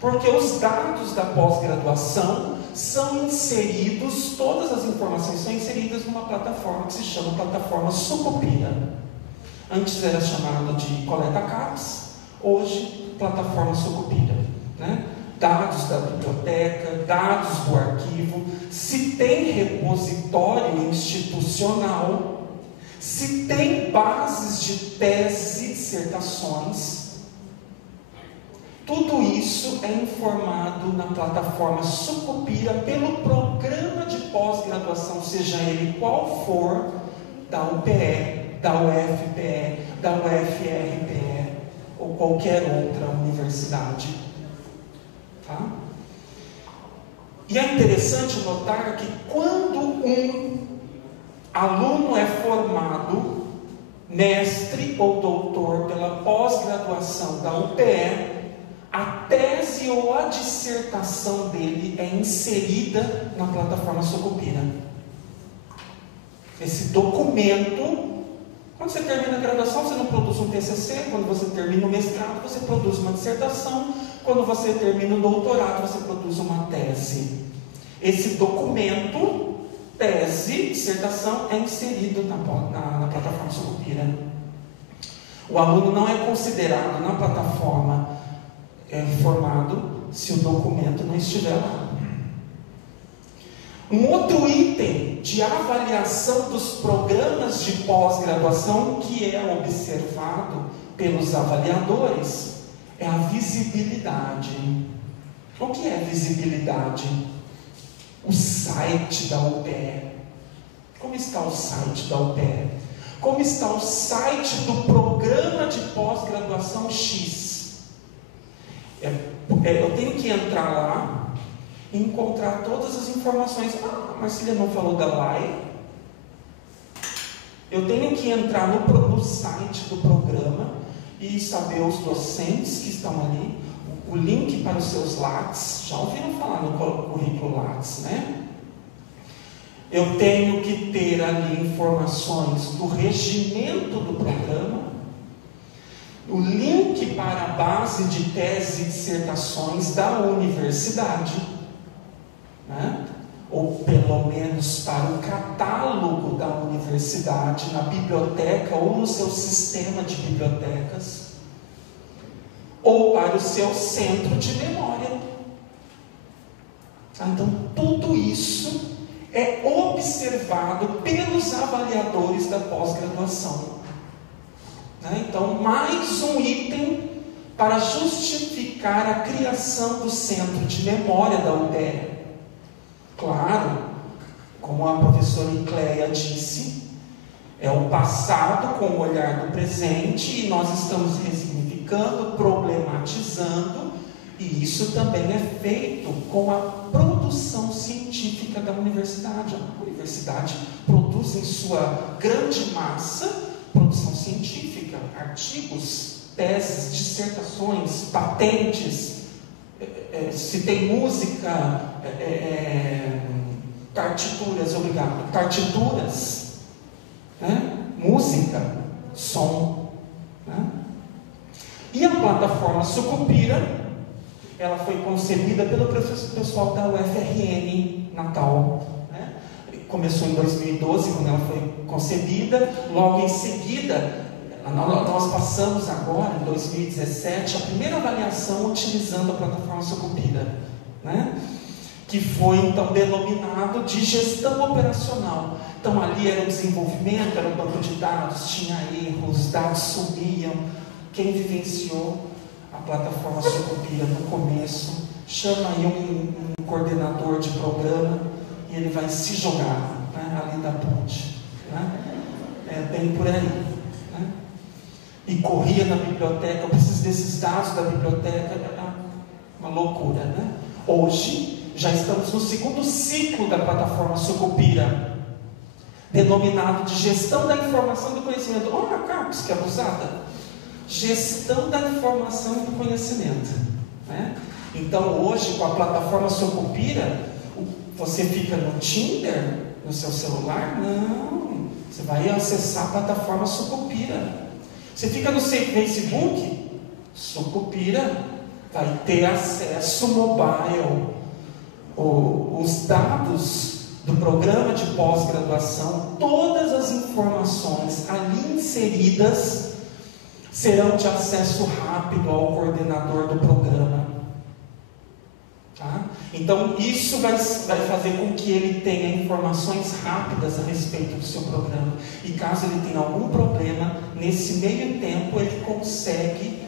Porque os dados da pós-graduação são inseridos, todas as informações são inseridas numa plataforma que se chama plataforma Sucupira. Antes era chamada de Coleta CAPES, hoje plataforma Sucupira, né? Dados da biblioteca, dados do arquivo, se tem repositório institucional, se tem bases de tese, dissertações. Tudo isso é informado na plataforma Sucupira pelo programa de pós-graduação, seja ele qual for, da UPE, da UFPE, da UFRPE ou qualquer outra universidade, tá? E é interessante notar que quando um aluno é formado mestre ou doutor pela pós-graduação da UPE, a tese ou a dissertação dele é inserida na plataforma Sucupira. Esse documento, quando você termina a graduação, você não produz um TCC. Quando você termina o mestrado, você produz uma dissertação. Quando você termina o doutorado, você produz uma tese. Esse documento, tese, dissertação, é inserido na plataforma Sucupira. O aluno não é considerado na plataforma formado se o documento não estiver lá. Um outro item de avaliação dos programas de pós-graduação que é observado pelos avaliadores é a visibilidade. O que é visibilidade? O site da UPE. Como está o site da UPE? Como está o site do programa de pós-graduação X? Eu tenho que entrar lá e encontrar todas as informações. A Marcília não falou da LAI. Eu tenho que entrar no site do programa e saber os docentes que estão ali, o link para os seus Lattes. Já ouviram falar no currículo Lattes, né? Eu tenho que ter ali informações do regimento do programa, o link para a base de teses e dissertações da universidade, né? Ou pelo menos para o catálogo da universidade, na biblioteca ou no seu sistema de bibliotecas, ou para o seu centro de memória. Então, tudo isso é observado pelos avaliadores da pós-graduação. Então, mais um item para justificar a criação do centro de memória da UDEA. Claro, como a professora Icleia disse, é o passado com o olhar do presente, e nós estamos ressignificando, problematizando, e isso também é feito com a produção científica da universidade. A universidade produz em sua grande massa produção científica, artigos, teses, dissertações, patentes, se tem música, partituras, obrigado, partituras, né? Música, som, né? E a plataforma Sucupira, ela foi concebida pelo pessoal da UFRN Natal, né? Começou em 2012, quando ela foi concebida. Logo em seguida, nós passamos agora, em 2017, a primeira avaliação utilizando a plataforma Sucupira, né? Que foi então denominado de gestão operacional. Então ali era o desenvolvimento, era o banco de dados, tinha erros, os dados sumiam. Quem vivenciou a plataforma Sucupira no começo, chama aí um coordenador de programa e ele vai se jogar, né, ali da ponte, né? É bem por aí, né? E corria na biblioteca, eu preciso desses dados da biblioteca, uma loucura, né? Hoje já estamos no segundo ciclo da plataforma Sucupira, denominado de gestão da informação e do conhecimento. Olha a Carpos, que abusada! Gestão da informação e do conhecimento, né? Então hoje, com a plataforma Sucupira, você fica no Tinder, no seu celular? Não, você vai acessar a plataforma Sucupira. Você fica no Facebook? Sucupira, vai ter acesso mobile. Os dados do programa de pós-graduação, todas as informações ali inseridas serão de acesso rápido ao coordenador do programa. Tá? Então isso vai fazer com que ele tenha informações rápidas a respeito do seu programa. E caso ele tenha algum problema, nesse meio tempo ele consegue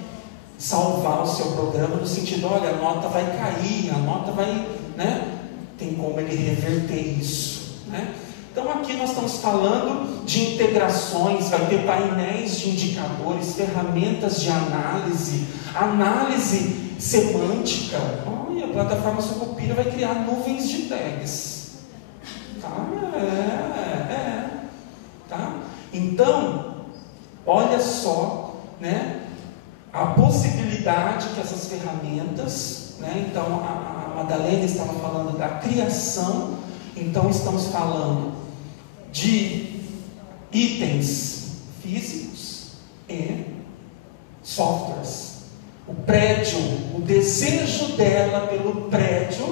salvar o seu programa, no sentido, olha, a nota vai cair, a nota vai, né? Tem como ele reverter isso, né? Então aqui nós estamos falando de integrações, vai ter painéis de indicadores, ferramentas de análise, análise semântica. Olha, a plataforma Sucupira vai criar nuvens de tags. Tá? Tá? Então, olha só, né, a possibilidade que essas ferramentas, né, então a Madalena estava falando da criação, então estamos falando de itens físicos e softwares. O prédio, o desejo dela pelo prédio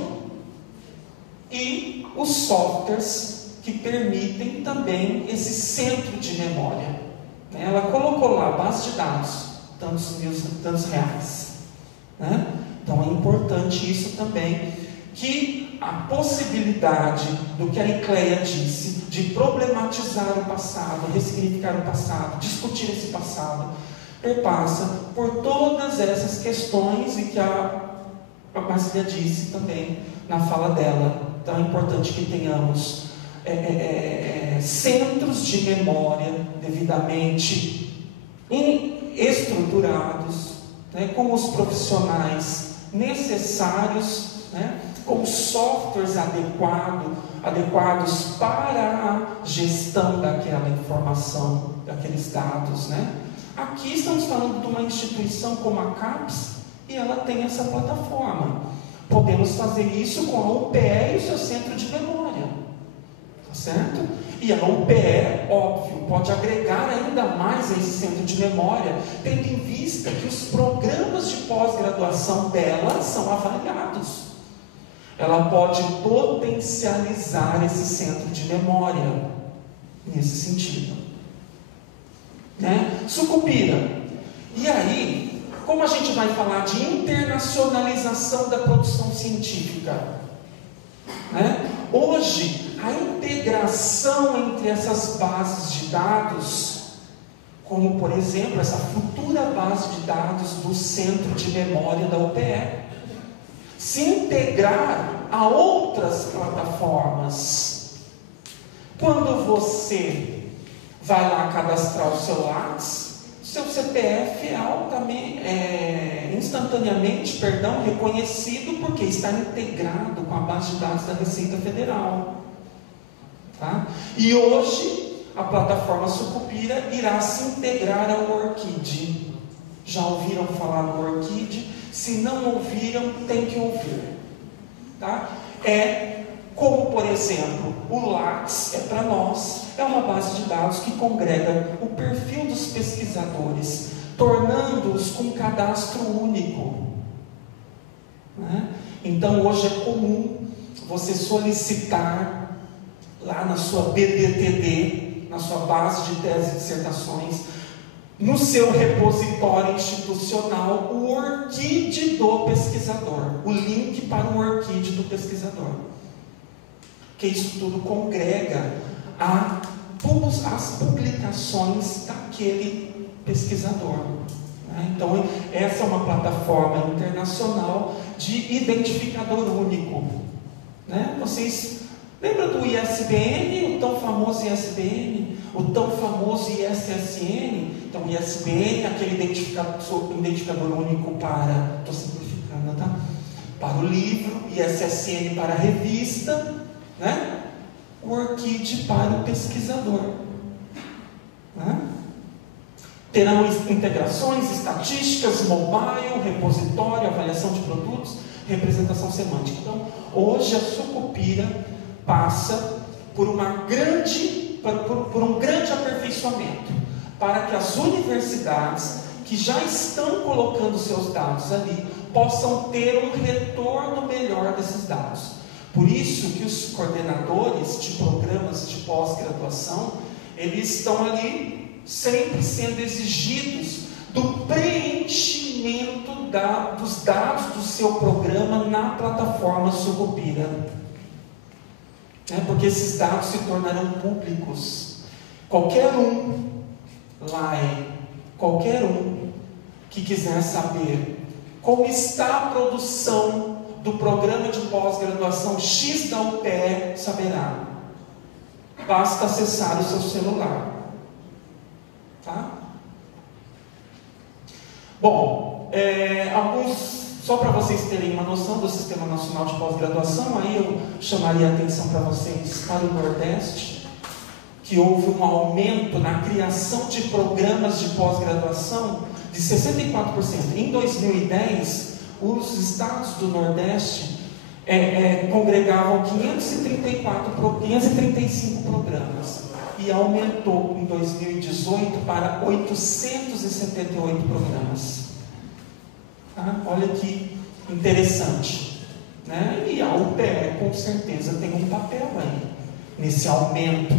e os softwares que permitem também esse centro de memória. Ela colocou lá a base de dados, tantos reais, né? Então é importante isso também, que a possibilidade do que a Icleia disse, de problematizar o passado, ressignificar o passado, discutir esse passado, perpassa por todas essas questões, e que a Marcília disse também na fala dela. Então é importante que tenhamos centros de memória devidamente estruturados, né, com os profissionais necessários, né, com os softwares adequados para a gestão daquela informação, daqueles dados, né? Aqui estamos falando de uma instituição como a CAPES e ela tem essa plataforma. Podemos fazer isso com a UPE e o seu centro de memória, tá certo? E a UPE, óbvio, pode agregar ainda mais a esse centro de memória, tendo em vista que os programas de pós-graduação dela são avaliados. Ela pode potencializar esse centro de memória, nesse sentido. Né? Sucupira. E aí, como a gente vai falar de internacionalização da produção científica? Né? Hoje, a integração entre essas bases de dados, como por exemplo, essa futura base de dados do centro de memória da UPE, se integrar a outras plataformas. Quando você vai lá cadastrar o seu Lattes, seu CPF é instantaneamente reconhecido, porque está integrado com a base de dados da Receita Federal. Tá? E hoje a plataforma Sucupira irá se integrar ao ORCID. Já ouviram falar no ORCID? Se não ouviram, tem que ouvir. Tá? Como, por exemplo, o Lattes para nós, é uma base de dados que congrega o perfil dos pesquisadores, tornando-os com um cadastro único. Né? Então, hoje é comum você solicitar lá na sua BDTD, na sua base de tese e dissertações, no seu repositório institucional, o ORCID do pesquisador, o link para o ORCID do pesquisador. Que isso tudo congrega as publicações daquele pesquisador. Né? Então, essa é uma plataforma internacional de identificador único. Né? Vocês lembram do ISBN, o tão famoso ISBN, o tão famoso ISSN? Então, o ISBN, aquele identificador único para, estou simplificando, tá? Para o livro, ISSN para a revista, né? O ORCID para o pesquisador. Né? Terão integrações, estatísticas, mobile, repositório, avaliação de produtos, representação semântica. Então, hoje a Sucupira passa por um grande aperfeiçoamento, para que as universidades que já estão colocando seus dados ali possam ter um retorno melhor desses dados. Por isso que os coordenadores de programas de pós-graduação, eles estão ali sempre sendo exigidos do preenchimento dos dados do seu programa na plataforma Sucupira. Porque esses dados se tornarão públicos. Qualquer um que quiser saber como está a produção do programa de pós-graduação X da UPE, saberá. Basta acessar o seu celular. Tá? Bom, só para vocês terem uma noção do Sistema Nacional de Pós-Graduação, aí eu chamaria a atenção para vocês para o Nordeste, que houve um aumento na criação de programas de pós-graduação de 64%. Em 2010, os estados do Nordeste congregavam 535 programas e aumentou em 2018 para 878 programas. Tá? Olha que interessante. Né? E a UPE com certeza tem um papel aí nesse aumento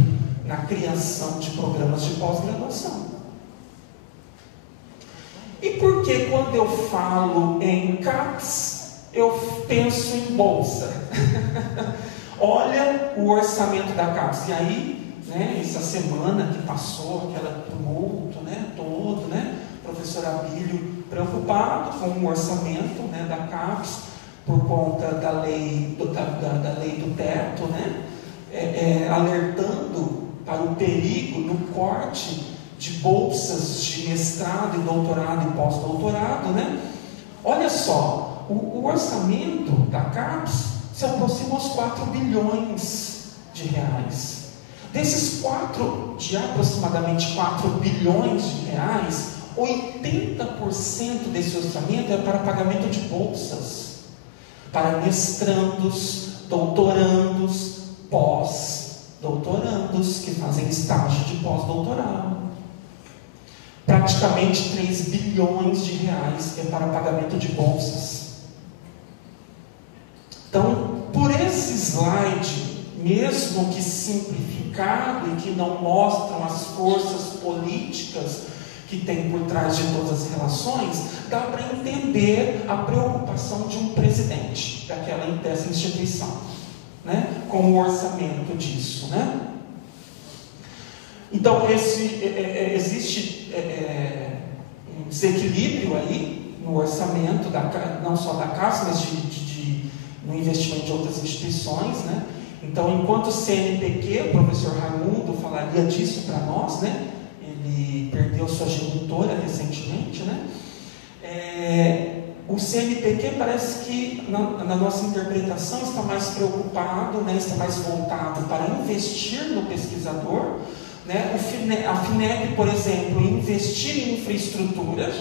na criação de programas de pós-graduação. E por que quando eu falo em CAPES, eu penso em bolsa? Olha o orçamento da CAPES. E aí, né, essa semana que passou, aquele tumulto, né, todo, né, professor Abílio preocupado com o orçamento, né, da CAPES, por conta da lei do teto, né, alertando para o perigo no corte de bolsas de mestrado e doutorado e pós-doutorado, né? Olha só, o orçamento da CAPES se aproxima aos 4 bilhões de reais. Desses de aproximadamente 4 bilhões de reais, 80% desse orçamento é para pagamento de bolsas, para mestrandos, doutorandos, pós-doutorandos, que fazem estágio de pós-doutorado. Praticamente 3 bilhões de reais é para pagamento de bolsas. Então, por esse slide, mesmo que simplificado e que não mostram as forças políticas que tem por trás de todas as relações, dá para entender a preocupação de um presidente dessa instituição, né, com o orçamento disso, né? Então, existe um desequilíbrio aí no orçamento, não só da CAPES, mas no investimento de outras instituições, né? Então, enquanto o CNPq, o professor Raimundo falaria disso para nós, né? Ele perdeu sua genitora recentemente, né? O CNPq parece que, na nossa interpretação, está mais preocupado, né? Está mais voltado para investir no pesquisador, né? A FINEP, por exemplo, investir em infraestrutura.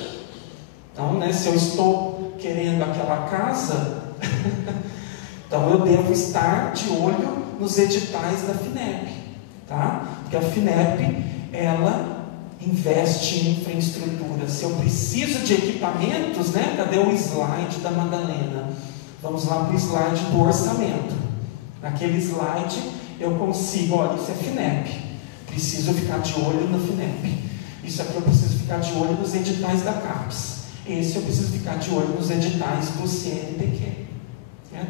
Então, né, se eu estou querendo aquela casa, então eu devo estar de olho nos editais da FINEP, tá? Porque a FINEP, ela investe em infraestrutura. Se eu preciso de equipamentos, né? Cadê o slide da Madalena? Vamos lá para o slide do orçamento. Naquele slide eu consigo, olha, isso é FINEP. Preciso ficar de olho no FINEP. Isso aqui eu preciso ficar de olho nos editais da CAPES. Esse eu preciso ficar de olho nos editais do CNPq.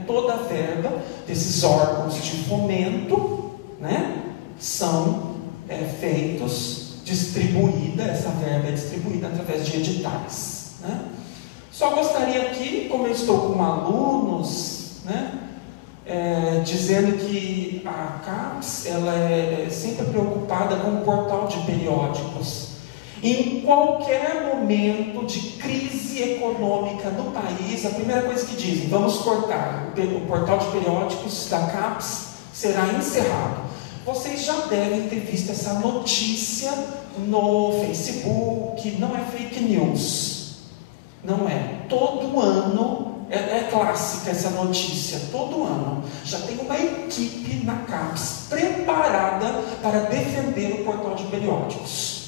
Toda a verba desses órgãos de fomento, né, são essa verba é distribuída através de editais, né? Só gostaria aqui, como eu estou com alunos, né, dizendo que a CAPES ela é sempre preocupada com o portal de periódicos. Em qualquer momento de crise econômica no país, a primeira coisa que dizem, vamos cortar, o portal de periódicos da CAPES será encerrado. Vocês já devem ter visto essa notícia no Facebook, não é fake news, não é. Todo ano, é clássica essa notícia, todo ano, já tem uma equipe na CAPES preparada para defender o portal de periódicos,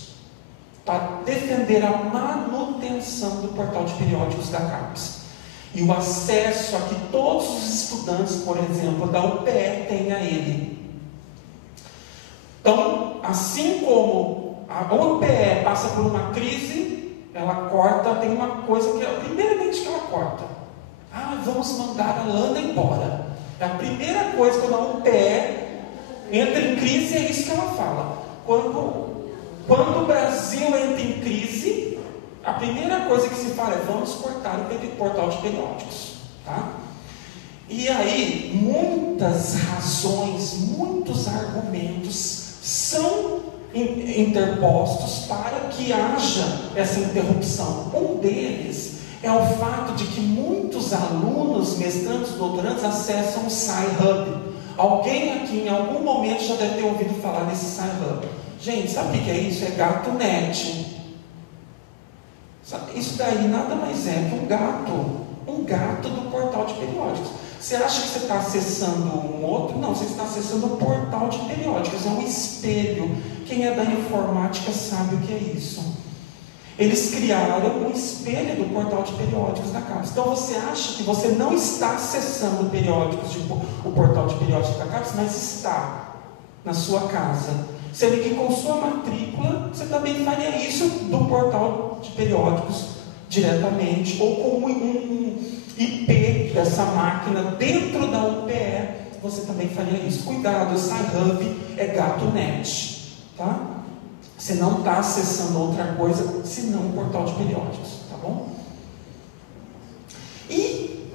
para defender a manutenção do portal de periódicos da CAPES. E o acesso a que todos os estudantes, por exemplo, da UPE tenham a ele. Então, assim como a UPE passa por uma crise, ela corta, tem uma coisa que, primeiramente, que ela corta. Vamos mandar a Lana embora. A primeira coisa, quando a UPE entra em crise, é isso que ela fala. Quando o Brasil entra em crise, a primeira coisa que se fala é vamos cortar o portal de periódicos, tá? E aí, muitas razões, muitos argumentos são interpostos para que haja essa interrupção. Um deles é o fato de que muitos alunos, mestrandos, doutorandos, acessam o Sci-Hub. Alguém aqui, em algum momento, já deve ter ouvido falar desse Sci-Hub. Gente, sabe o que é isso? É GatoNet. Isso daí nada mais é que um gato do portal de periódicos. Você acha que você está acessando um outro? Não, você está acessando o portal de periódicos, é um espelho. Quem é da informática sabe o que é isso. Eles criaram um espelho do portal de periódicos da CAPES. Então você acha que você não está acessando o portal de periódicos da CAPES, mas está na sua casa. Sendo que com sua matrícula, você também faria isso do portal de periódicos diretamente, ou com um IP dessa máquina dentro da UPE, você também faria isso. Cuidado, o Sci-Hub é GatoNet, tá? Você não está acessando outra coisa senão o portal de periódicos, tá bom? E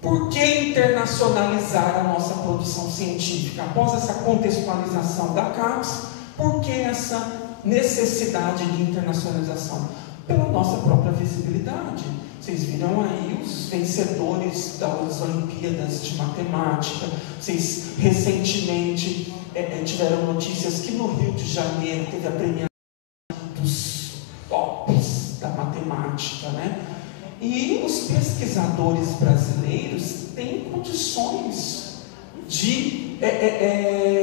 por que internacionalizar a nossa produção científica? Após essa contextualização da CAPES, por que essa necessidade de internacionalização? Pela nossa própria visibilidade. Vocês viram aí os vencedores das Olimpíadas de Matemática. Vocês recentemente tiveram notícias que no Rio de Janeiro teve a premiação dos tops da matemática, né? E os pesquisadores brasileiros têm condições de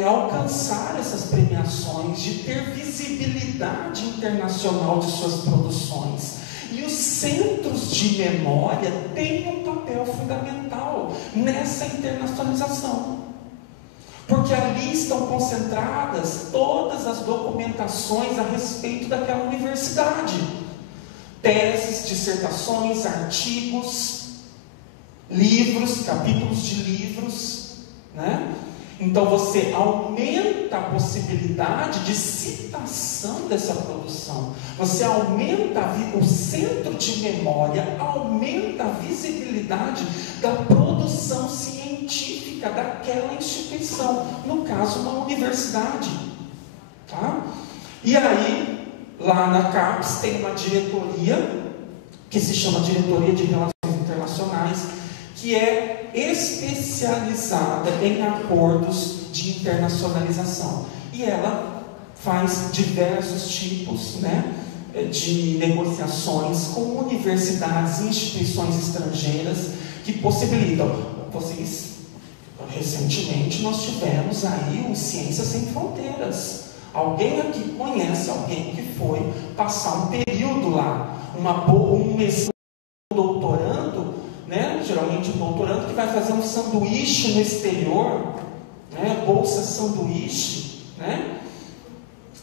alcançar essas premiações, de ter visibilidade internacional de suas produções. E os centros de memória têm um papel fundamental nessa internacionalização, porque ali estão concentradas todas as documentações a respeito daquela universidade. Teses, dissertações, artigos, livros, capítulos de livros, né? Então você aumenta a possibilidade de citação dessa produção. Você aumenta o centro de memória, aumenta a visibilidade da produção científica daquela instituição, no caso uma universidade, tá? E aí, lá na CAPES tem uma diretoria que se chama Diretoria de Relações Internacionais, que é especializada em acordos de internacionalização. E ela faz diversos tipos, né, de negociações com universidades e instituições estrangeiras que possibilitam. Recentemente nós tivemos aí o Ciências Sem Fronteiras. Alguém aqui conhece alguém que foi passar um período lá, um doutorando, né? Geralmente um doutorando que vai fazer um sanduíche no exterior, né? Bolsa sanduíche, né?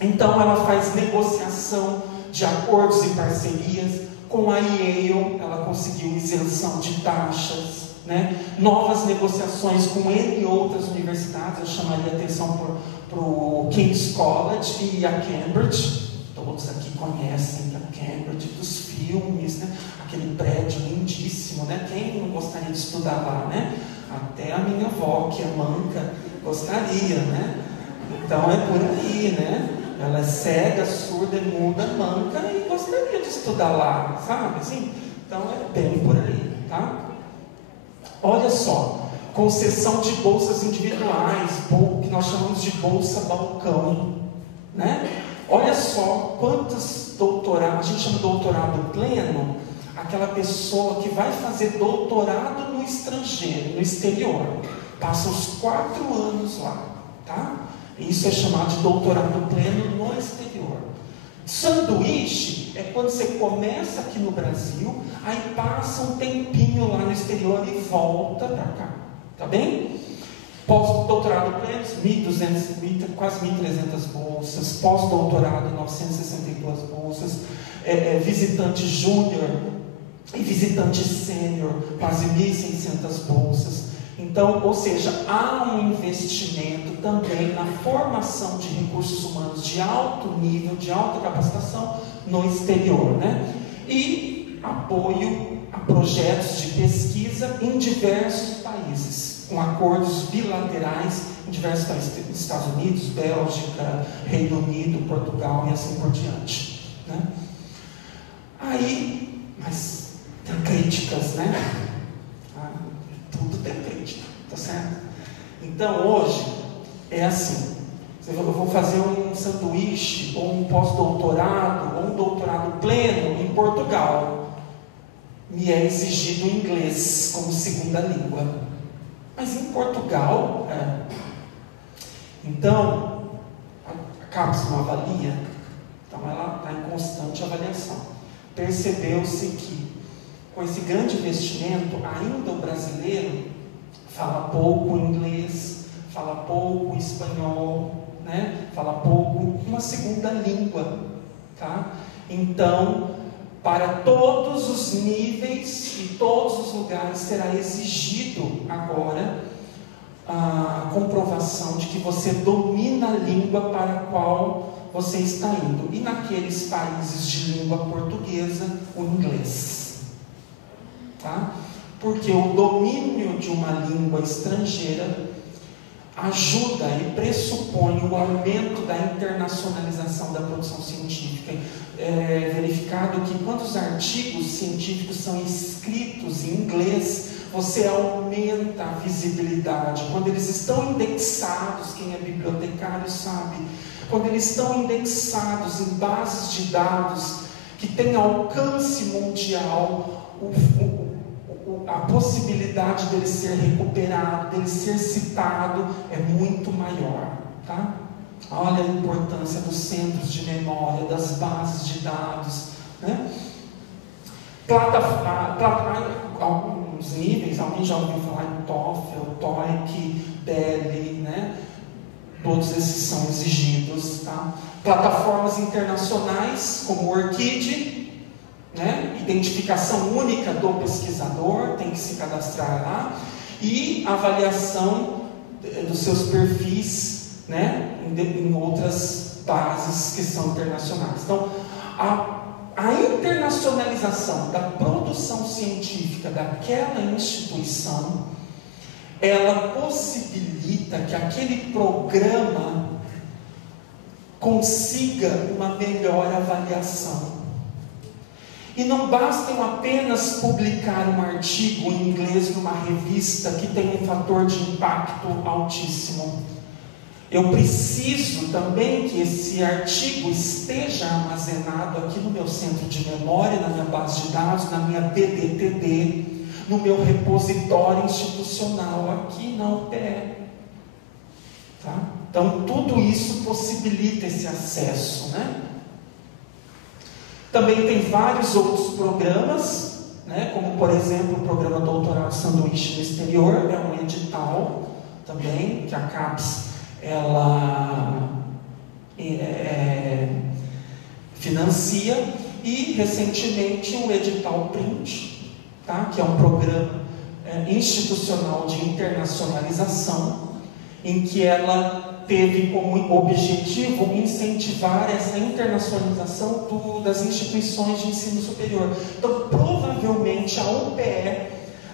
Então ela faz negociação de acordos e parcerias com a Yale, ela conseguiu isenção de taxas, né? Novas negociações com N outras universidades. Eu chamaria atenção para o King's College e a Cambridge. Todos aqui conhecem a Cambridge dos filmes, né? Aquele prédio lindíssimo, né? Quem não gostaria de estudar lá, né? Até a minha avó, que é manca, gostaria, né? Então é por aí, né? Ela é cega, surda, muda, manca e gostaria de estudar lá, sabe? Assim? Então é bem por aí, tá? Olha só, concessão de bolsas individuais, que nós chamamos de bolsa balcão, né? Olha só quantos doutorados, a gente chama de doutorado pleno, aquela pessoa que vai fazer doutorado no estrangeiro, no exterior, passa uns 4 anos lá, tá? Isso é chamado de doutorado pleno no exterior. Sanduíche é quando você começa aqui no Brasil, aí passa um tempinho lá no exterior e volta para cá, tá bem? Pós-doutorado pleno, 1.200, quase 1.300 bolsas. Pós-doutorado, 962 bolsas. Visitante júnior e visitante sênior, quase 1.600 bolsas. Então, ou seja, há um investimento também na formação de recursos humanos de alto nível, de alta capacitação no exterior, né? E apoio a projetos de pesquisa em diversos países, com acordos bilaterais em diversos países, Estados Unidos, Bélgica, Reino Unido, Portugal e assim por diante, né? Aí, mas tem críticas, né? Tudo tem crítica, tá certo? Então hoje é assim: eu vou fazer um sanduíche, ou um pós-doutorado, ou um doutorado pleno em Portugal. Me é exigido inglês como segunda língua. Mas em Portugal, então, a CAPES não avalia, então ela está em constante avaliação. Percebeu-se que, com esse grande investimento, ainda o brasileiro fala pouco inglês, fala pouco espanhol, né? Fala pouco uma segunda língua, tá? Então, para todos os níveis e todos os lugares será exigido agora a comprovação de que você domina a língua para a qual você está indo. E naqueles países de língua portuguesa, o inglês. Tá? Porque o domínio de uma língua estrangeira ajuda e pressupõe o aumento da internacionalização da produção científica. verificado que quando os artigos científicos são escritos em inglês, você aumenta a visibilidade. Quando eles estão indexados, quem é bibliotecário sabe, quando eles estão indexados em bases de dados que têm alcance mundial, a possibilidade dele ser recuperado, dele ser citado é muito maior, tá? Olha a importância dos centros de memória, das bases de dados, né? Alguns níveis, alguém já ouviu falar em TOEFL, TOEIC, DELI, né? Todos esses são exigidos, tá? Plataformas internacionais, como o ORCID, né? Identificação única do pesquisador, tem que se cadastrar lá, e avaliação dos seus perfis, né? Em outras bases que são internacionais. Então, a internacionalização da produção científica daquela instituição, ela possibilita que aquele programa consiga uma melhor avaliação. E não basta eu apenas publicar um artigo em inglês numa revista que tem um fator de impacto altíssimo. Eu preciso também que esse artigo esteja armazenado aqui no meu centro de memória, na minha base de dados, na minha PDTD, no meu repositório institucional aqui na UPE. Tá? Então, tudo isso possibilita esse acesso, né? Também tem vários outros programas, né? Como, por exemplo, o programa Doutorado Sanduíche no Exterior, é um edital também, que a CAPES ela financia, e recentemente um edital Print, tá? Que é um programa institucional de internacionalização, em que ela teve como objetivo incentivar essa internacionalização das instituições de ensino superior. Então, provavelmente a UPE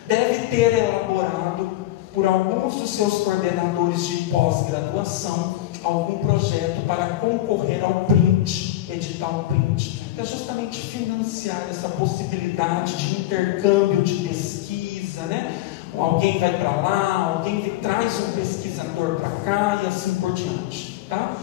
deve ter elaborado, por alguns dos seus coordenadores de pós-graduação, algum projeto para concorrer ao Print, edital Print, que é justamente financiar essa possibilidade de intercâmbio de pesquisa, né? Alguém vai para lá, alguém traz um pesquisador para cá e assim por diante, tá?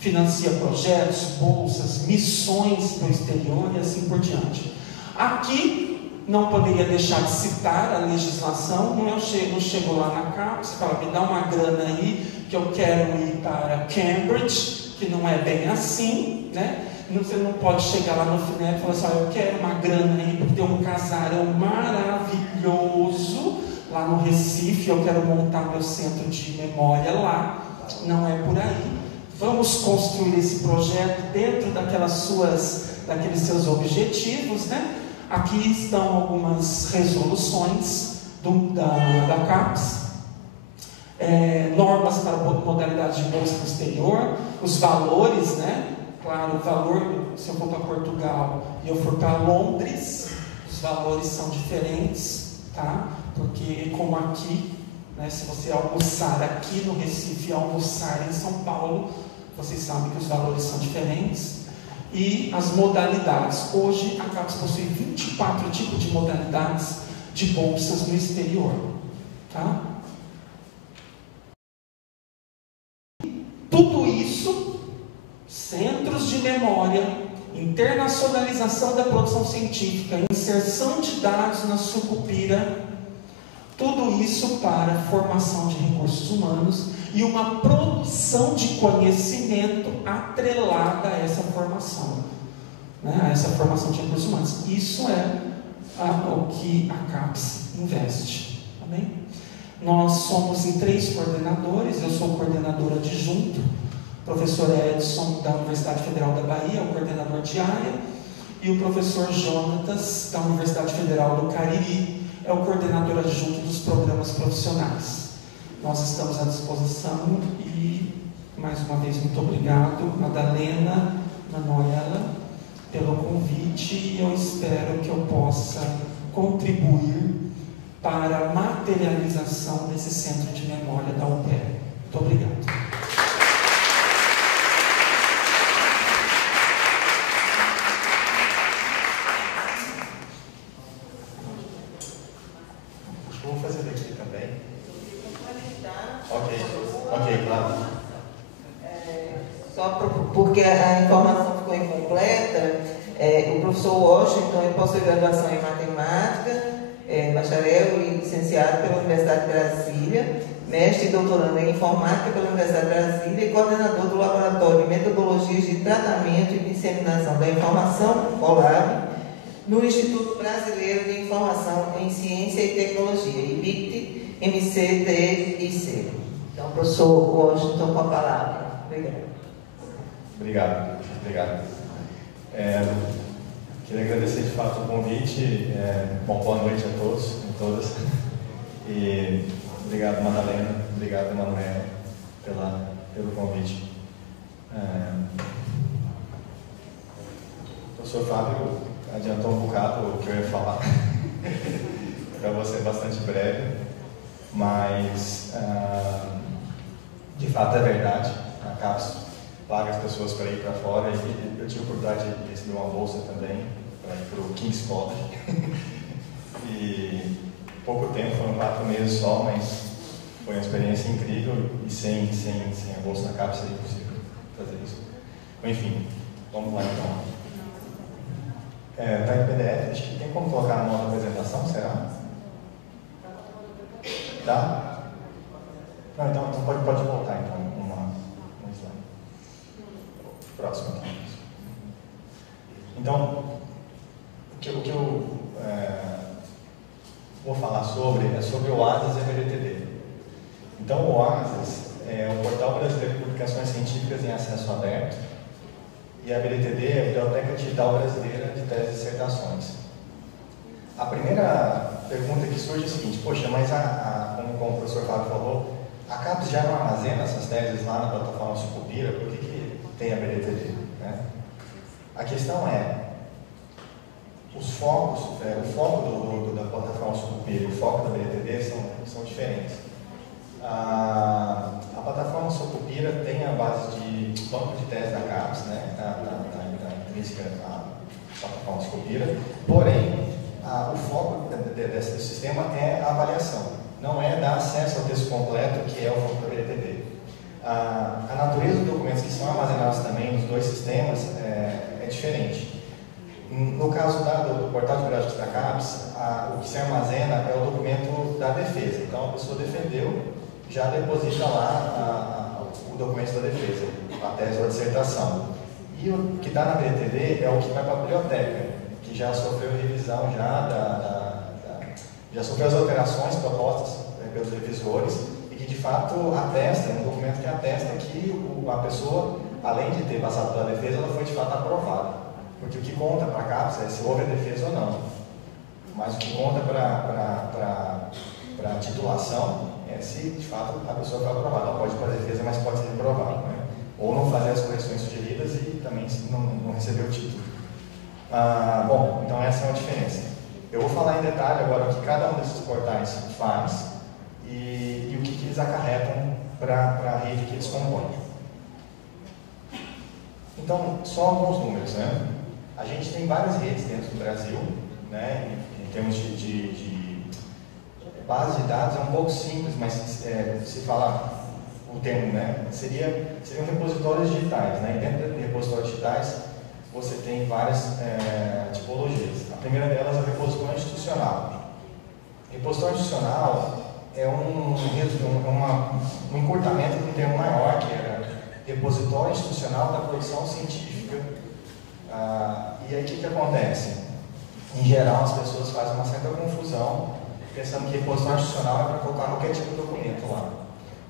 Financia projetos, bolsas, missões para o exterior e assim por diante. Aqui não poderia deixar de citar a legislação. Não chego lá na CAPES e falo, me dá uma grana aí, que eu quero ir para Cambridge, que não é bem assim, né? Você não pode chegar lá no FINEP e falar assim, eu quero uma grana aí, porque tem um casarão maravilhoso lá no Recife, eu quero montar meu centro de memória lá. Não é por aí. Vamos construir esse projeto dentro daqueles seus objetivos, né? Aqui estão algumas resoluções da CAPES, normas para modalidade de bolsa no exterior, os valores, né? Claro, o valor, se eu for para Portugal e eu for para Londres, os valores são diferentes, tá? Porque como aqui, né, se você almoçar aqui no Recife e almoçar em São Paulo, vocês sabem que os valores são diferentes. E as modalidades. Hoje a CAPES possui 24 tipos de modalidades de bolsas no exterior. Tá? Tudo isso, centros de memória, internacionalização da produção científica, inserção de dados na Sucupira, tudo isso para formação de recursos humanos e uma produção de conhecimento atrelada a essa formação, né? A essa formação de recursos humanos. Isso é o que a CAPES investe. Tá bem? Nós somos em 3 coordenadores. Eu sou o coordenador adjunto, o professor Edson, da Universidade Federal da Bahia, o coordenador de área, e o professor Jonatas, da Universidade Federal do Cariri, é o coordenador adjunto dos programas profissionais. Nós estamos à disposição e, mais uma vez, muito obrigado, Madalena, Manuela, pelo convite, e eu espero que eu possa contribuir para a materialização desse centro de memória da UPE. Muito obrigado. Ok, claro. Só porque a informação ficou incompleta, o professor Washington é possui-graduação em matemática, bacharel e licenciado pela Universidade de Brasília, mestre e doutorando em informática pela Universidade de Brasília e coordenador do Laboratório de Metodologias de Tratamento e Disseminação da Informação, OLAB, no Instituto Brasileiro de Informação em Ciência e Tecnologia, IBIT, MCTIC. Então, professor Washington, com a palavra. Obrigado. Queria agradecer de fato o convite. Boa noite a todos e todas. E obrigado, Madalena. Obrigado, Emanuel, pelo convite. O professor Fábio adiantou um bocado o que eu ia falar. Eu vou ser bastante breve, mas de fato é verdade. A CAPES paga as pessoas para ir para fora e eu tive a oportunidade de receber uma bolsa também para ir para o King's College. E pouco tempo, foram 4 meses só, mas foi uma experiência incrível e sem a bolsa na CAPES seria impossível fazer isso. Enfim, vamos lá então. Está em PDF, acho que tem como colocar na nova apresentação, será? Tá? Não, então pode voltar então uma slide. Próximo aqui. Então, o que eu vou falar é sobre o OASIS e a BDTD. Então, o OASIS é o Portal Brasileiro de Publicações Científicas em Acesso Aberto e a BDTD é a Biblioteca Digital Brasileira de Teses e Dissertações. A primeira pergunta que surge é a seguinte: poxa, mas como o professor Fábio falou, a CAPES já não armazena essas teses lá na plataforma Sucupira, por que tem a BDTD? Né? A questão é, os focos, o foco da plataforma Sucupira e o foco da BDTD são diferentes. A plataforma Sucupira tem a base de banco de tese da CAPES, né? da intrínseca à plataforma Sucupira, porém, o foco desse sistema é a avaliação, não é dar acesso ao texto completo, que é o foco da BDTD. A natureza dos documentos que são armazenados também nos dois sistemas é diferente. No caso do portal de bibliotecas da CAPES, o que se armazena é o documento da defesa. Então, a pessoa defendeu, já deposita lá o documento da defesa, a tese ou a dissertação. E o que está na BDTD é o que vai para a biblioteca, que já sofreu revisão, já sofreu as alterações propostas pelos revisores e que, de fato, atesta, é um documento que atesta que a pessoa, além de ter passado pela defesa, ela foi, de fato, aprovada. Porque o que conta para a CAPES é se houve a defesa ou não. Mas o que conta para a titulação é se, de fato, a pessoa foi aprovada. Ela pode ir para a defesa, mas pode ser reprovada. Né? Ou não fazer as correções sugeridas e também não receber o título. Bom, então essa é uma diferença. Eu vou falar em detalhe agora o que cada um desses portais faz e o que eles acarretam para a rede que eles compõem. Então, só alguns números, né? A gente tem várias redes dentro do Brasil, né? Em termos de base de dados é um pouco simples, mas se falar o termo, né? Seriam repositórios digitais, né? E dentro de repositórios digitais você tem várias tipologias. A primeira delas é o repositório institucional. Repositório institucional é um encurtamento de um termo maior, que era repositório institucional da produção científica. E aí o que acontece? Em geral as pessoas fazem uma certa confusão, pensando que repositório institucional é para colocar qualquer tipo de documento lá.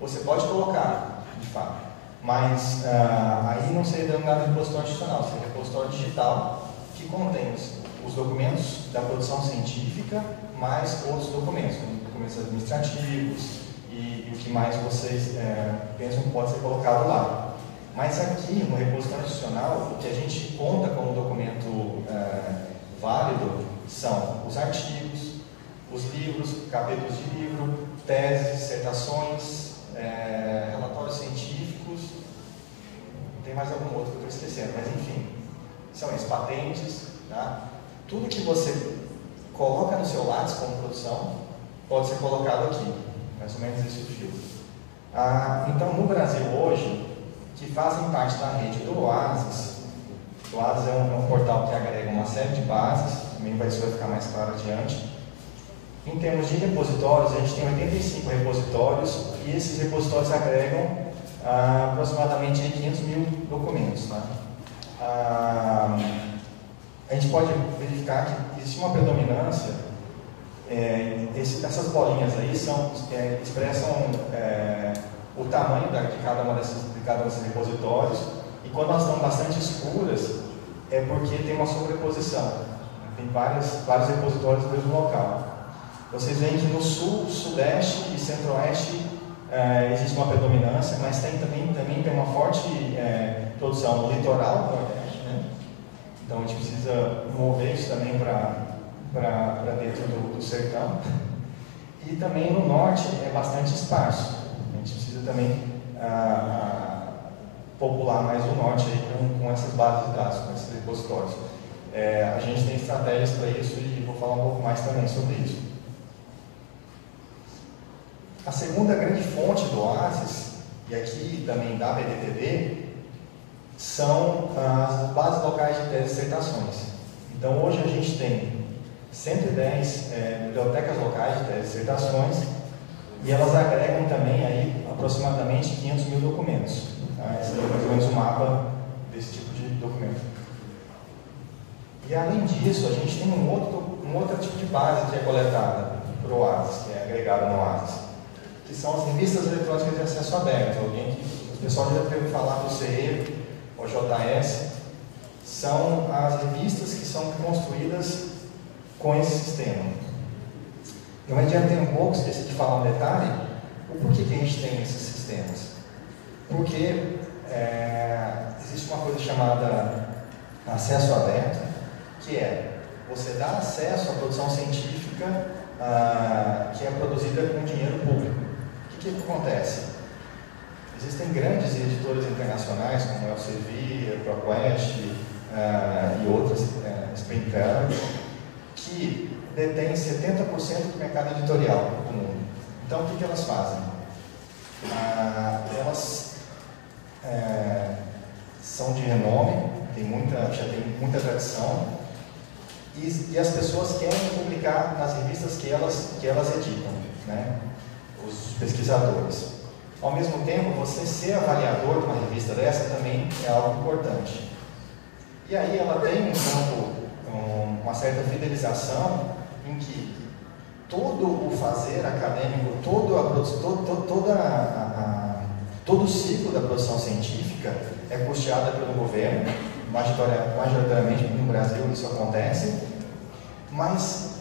Você pode colocar, de fato, mas aí não seria denominado repositório institucional, seria repositório digital, que contém os documentos da produção científica, mais outros documentos, como documentos administrativos e o que mais vocês pensam que pode ser colocado lá. Mas aqui, no repositório institucional, o que a gente conta como documento válido são os artigos, os livros, capítulos de livro, teses, dissertações, relatórios científicos, tem mais algum outro que eu estou esquecendo, mas enfim, são esses, patentes, tá? Tudo que você coloca no seu Lattes como produção pode ser colocado aqui, mais ou menos esse o fio. Então, no Brasil hoje, que fazem parte da rede do Oasis, o Oasis é um portal que agrega uma série de bases, também isso vai ficar mais claro adiante. Em termos de repositórios, a gente tem 85 repositórios e esses repositórios agregam aproximadamente 500 mil documentos. Tá? A gente pode verificar que existe uma predominância, essas bolinhas aí expressam o tamanho de cada um desses repositórios, e quando elas estão bastante escuras, é porque tem uma sobreposição, tem vários repositórios no mesmo local. Vocês veem que no sul, sudeste e centro-oeste existe uma predominância, mas também tem uma forte produção no litoral do nordeste, né? Então a gente precisa mover isso também para dentro do sertão. E também no norte é bastante esparso. A gente precisa também popular mais o norte aí com essas bases de dados, com esses repositórios. A gente tem estratégias para isso e vou falar um pouco mais também sobre isso. A segunda grande fonte do Oasis, e aqui também da BDTD, são as bases locais de teses e dissertações. Então hoje a gente tem 110 bibliotecas locais de teses e dissertações, e elas agregam também aí aproximadamente 500 mil documentos. Tá? Esse é mais ou menos um mapa desse tipo de documento. E além disso, a gente tem um outro tipo de base que é coletada por Oasis, que é agregada no Oasis, que são as revistas eletrônicas de acesso aberto. O pessoal já deve falar do CE, ou JS, são as revistas que são construídas com esse sistema. Eu adiantei um pouco, esqueci de falar um detalhe, o porquê que a gente tem esses sistemas. Porque existe uma coisa chamada acesso aberto, que é você dá acesso à produção científica que é produzida com dinheiro público. O que acontece? Existem grandes editores internacionais como a Elsevier, ProQuest e outras, Springfellow, que detêm 70% do mercado editorial do mundo. Então, o que elas fazem? Elas são de renome, já tem muita tradição, e as pessoas querem publicar nas revistas que elas editam, né? Os pesquisadores. Ao mesmo tempo, você ser avaliador de uma revista dessa também é algo importante. E aí ela tem uma certa fidelização em que todo o fazer acadêmico, todo o ciclo da produção científica é custeado pelo governo, majoritariamente no Brasil isso acontece, mas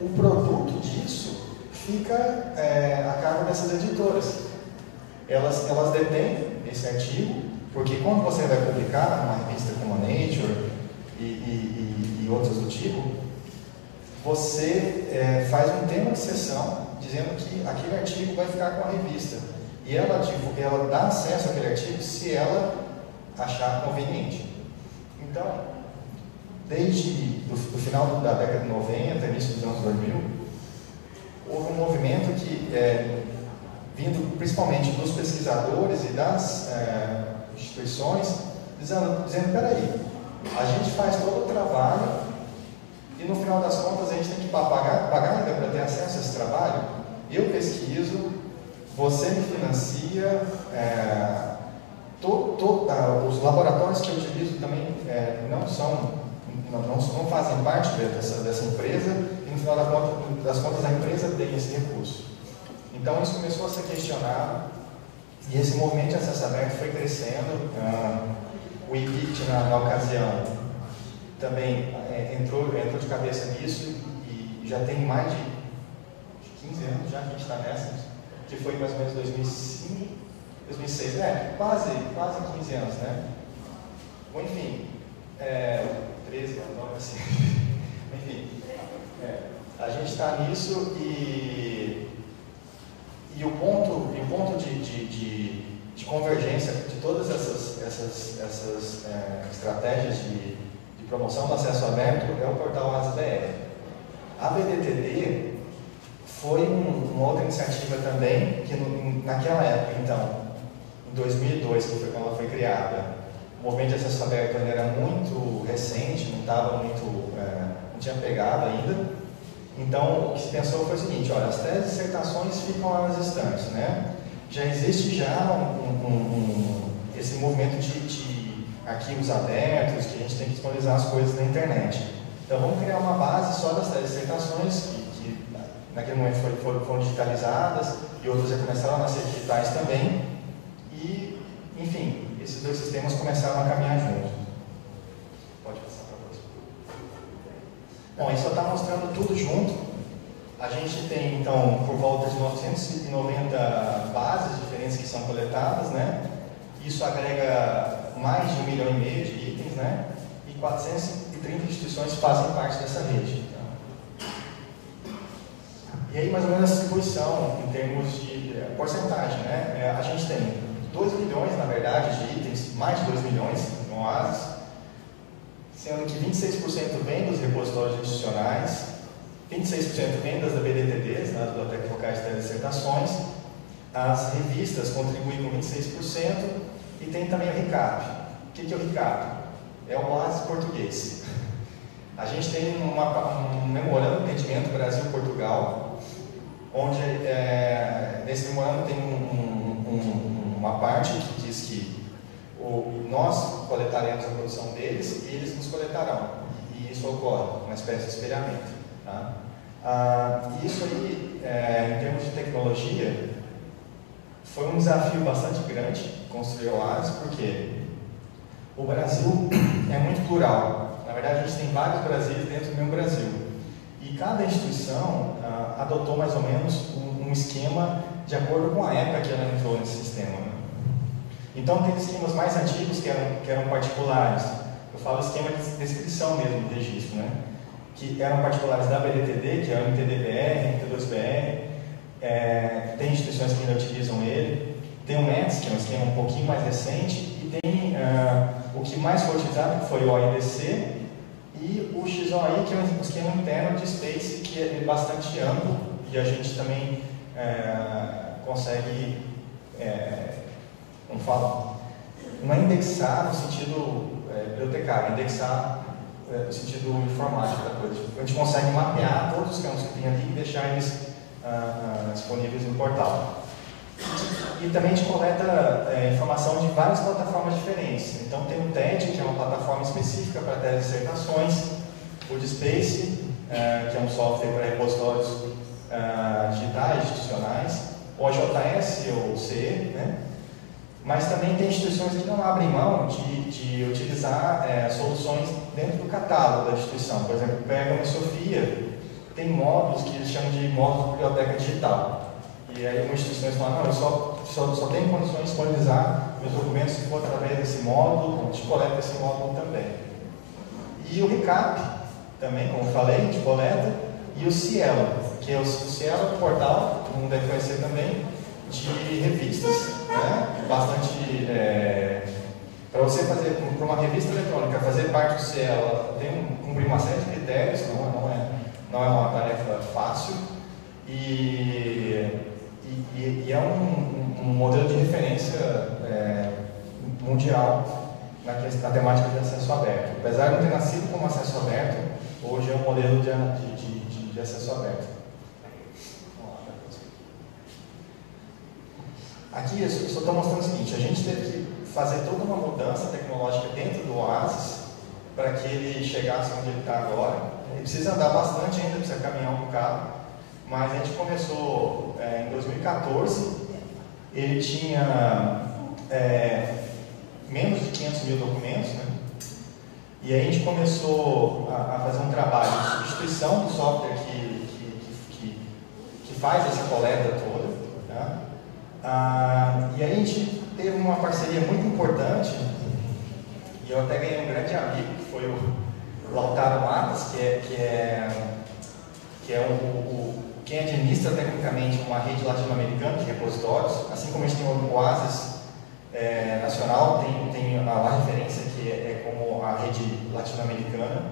o produto disso fica a cargo dessas editoras. Elas detêm esse artigo, porque quando você vai publicar numa revista como a Nature e outras do tipo, você faz um tema de sessão dizendo que aquele artigo vai ficar com a revista. E ela dá acesso àquele artigo se ela achar conveniente. Então, desde o final da década de 90, início dos anos 2000, houve um movimento que, vindo principalmente dos pesquisadores e das instituições, dizendo, peraí, a gente faz todo o trabalho e no final das contas a gente tem que pagar ainda para ter acesso a esse trabalho. Eu pesquiso, você me financia, os laboratórios que eu utilizo também não fazem parte dessa empresa, e no final das contas a empresa tem esse recurso. Então isso começou a ser questionado, e esse movimento de acesso aberto foi crescendo. O IPICT na ocasião também entrou de cabeça nisso, e já tem mais de 15 anos já que a gente está nessa, que foi mais ou menos 2005, 2006, quase 15 anos, né? Bom, enfim, 13 anos, não assim. Enfim, a gente está nisso, e o ponto de convergência de todas essas estratégias de promoção do acesso aberto é o portal Oasis BR. A BDTD foi uma outra iniciativa também, que naquela época, então, em 2002, que foi quando ela foi criada, o movimento de acesso aberto ainda era muito recente, não tinha pegado ainda. Então, o que se pensou foi o seguinte: olha, as teses e dissertações ficam lá nas estantes, né? Já existe esse movimento de arquivos abertos, que a gente tem que disponibilizar as coisas na internet. Então, vamos criar uma base só das teses e dissertações, que naquele momento foram digitalizadas, e outras já começaram a ser digitais também. E, enfim, esses dois sistemas começaram a caminhar juntos. Pode passar para a próxima. Bom, isso só está mostrando tudo junto. A gente tem, então, por volta de 990 bases diferentes que são coletadas, né? Isso agrega mais de 1,5 milhão de itens, né? E 430 instituições fazem parte dessa rede. E aí, mais ou menos, a distribuição em termos de porcentagem, né? A gente tem 2 milhões, na verdade, de itens, mais de 2 milhões no OASIS, sendo que 26% vem dos repositórios institucionais, 26% vem das BDTDs, das Bibliotecas Locais de Dissertações, as revistas contribuem com 26%, e tem também o RICAP. O que é o RICAP? É o OASIS português. A gente tem um memorando de entendimento Brasil-Portugal, onde nesse memorando tem uma parte que diz que nós coletaremos a produção deles e eles nos coletarão. E isso ocorre, uma espécie de espelhamento. Tá? Isso aí, em termos de tecnologia, foi um desafio bastante grande construir o OASIS, porque o Brasil é muito plural. Na verdade, a gente tem vários Brasis dentro do mesmo Brasil. E cada instituição adotou mais ou menos um esquema de acordo com a época que ela entrou nesse sistema. Né? Então, tem esquemas mais antigos que eram particulares. Eu falo esquema de descrição mesmo do registro, né? Que eram particulares da BDTD, que é o MTDBR, MT2BR. Tem instituições que ainda utilizam ele. Tem o METS, que é um esquema um pouquinho mais recente. E tem o que mais foi utilizado, que foi o OIDC, e o XOI, que é um esquema interno de Space, que é bastante amplo, e a gente também consegue, como falo, não é indexar no sentido bibliotecário, indexar no sentido informático da coisa. A gente consegue mapear todos os campos que tem ali e deixar eles disponíveis no portal. E também a gente coleta informação de várias plataformas diferentes. Então tem o TED, que é uma plataforma específica para teses e dissertações, o DSpace, que é um software para repositórios digitais, institucionais, o AJS ou o CE, né? Mas também tem instituições que não abrem mão de utilizar soluções dentro do catálogo da instituição. Por exemplo, o Bergamo e Sofia tem módulos que eles chamam de módulos de biblioteca digital. E aí algumas instituições falam: não, eu só tenho condições de disponibilizar meus documentos se for através desse módulo, a gente coleta esse módulo também. E o RICAP, também, como eu falei, a gente coleta, e o Cielo, que é o Cielo é um portal, todo mundo deve conhecer também, de revistas, né? Bastante. Para você fazer, para uma revista eletrônica, fazer parte do Cielo, ela tem cumprir uma série de critérios, não é uma tarefa fácil, e é um modelo de referência mundial na temática de acesso aberto. Apesar de não ter nascido como acesso aberto, hoje é um modelo de acesso aberto. Aqui eu só estou mostrando o seguinte: a gente teve que fazer toda uma mudança tecnológica dentro do OASIS para que ele chegasse onde ele está agora. Ele precisa andar bastante ainda, precisa caminhar um bocado, mas a gente começou em 2014, ele tinha menos de 500 mil documentos, né? E aí a gente começou a fazer um trabalho de substituição do software que faz essa coleta toda, né? E aí a gente teve uma parceria muito importante, e eu até ganhei um grande amigo, que foi o Lautaro Matas, que é quem administra tecnicamente uma rede latino-americana de repositórios. Assim como a gente tem o OASIS nacional, tem a referência que é como a rede latino-americana.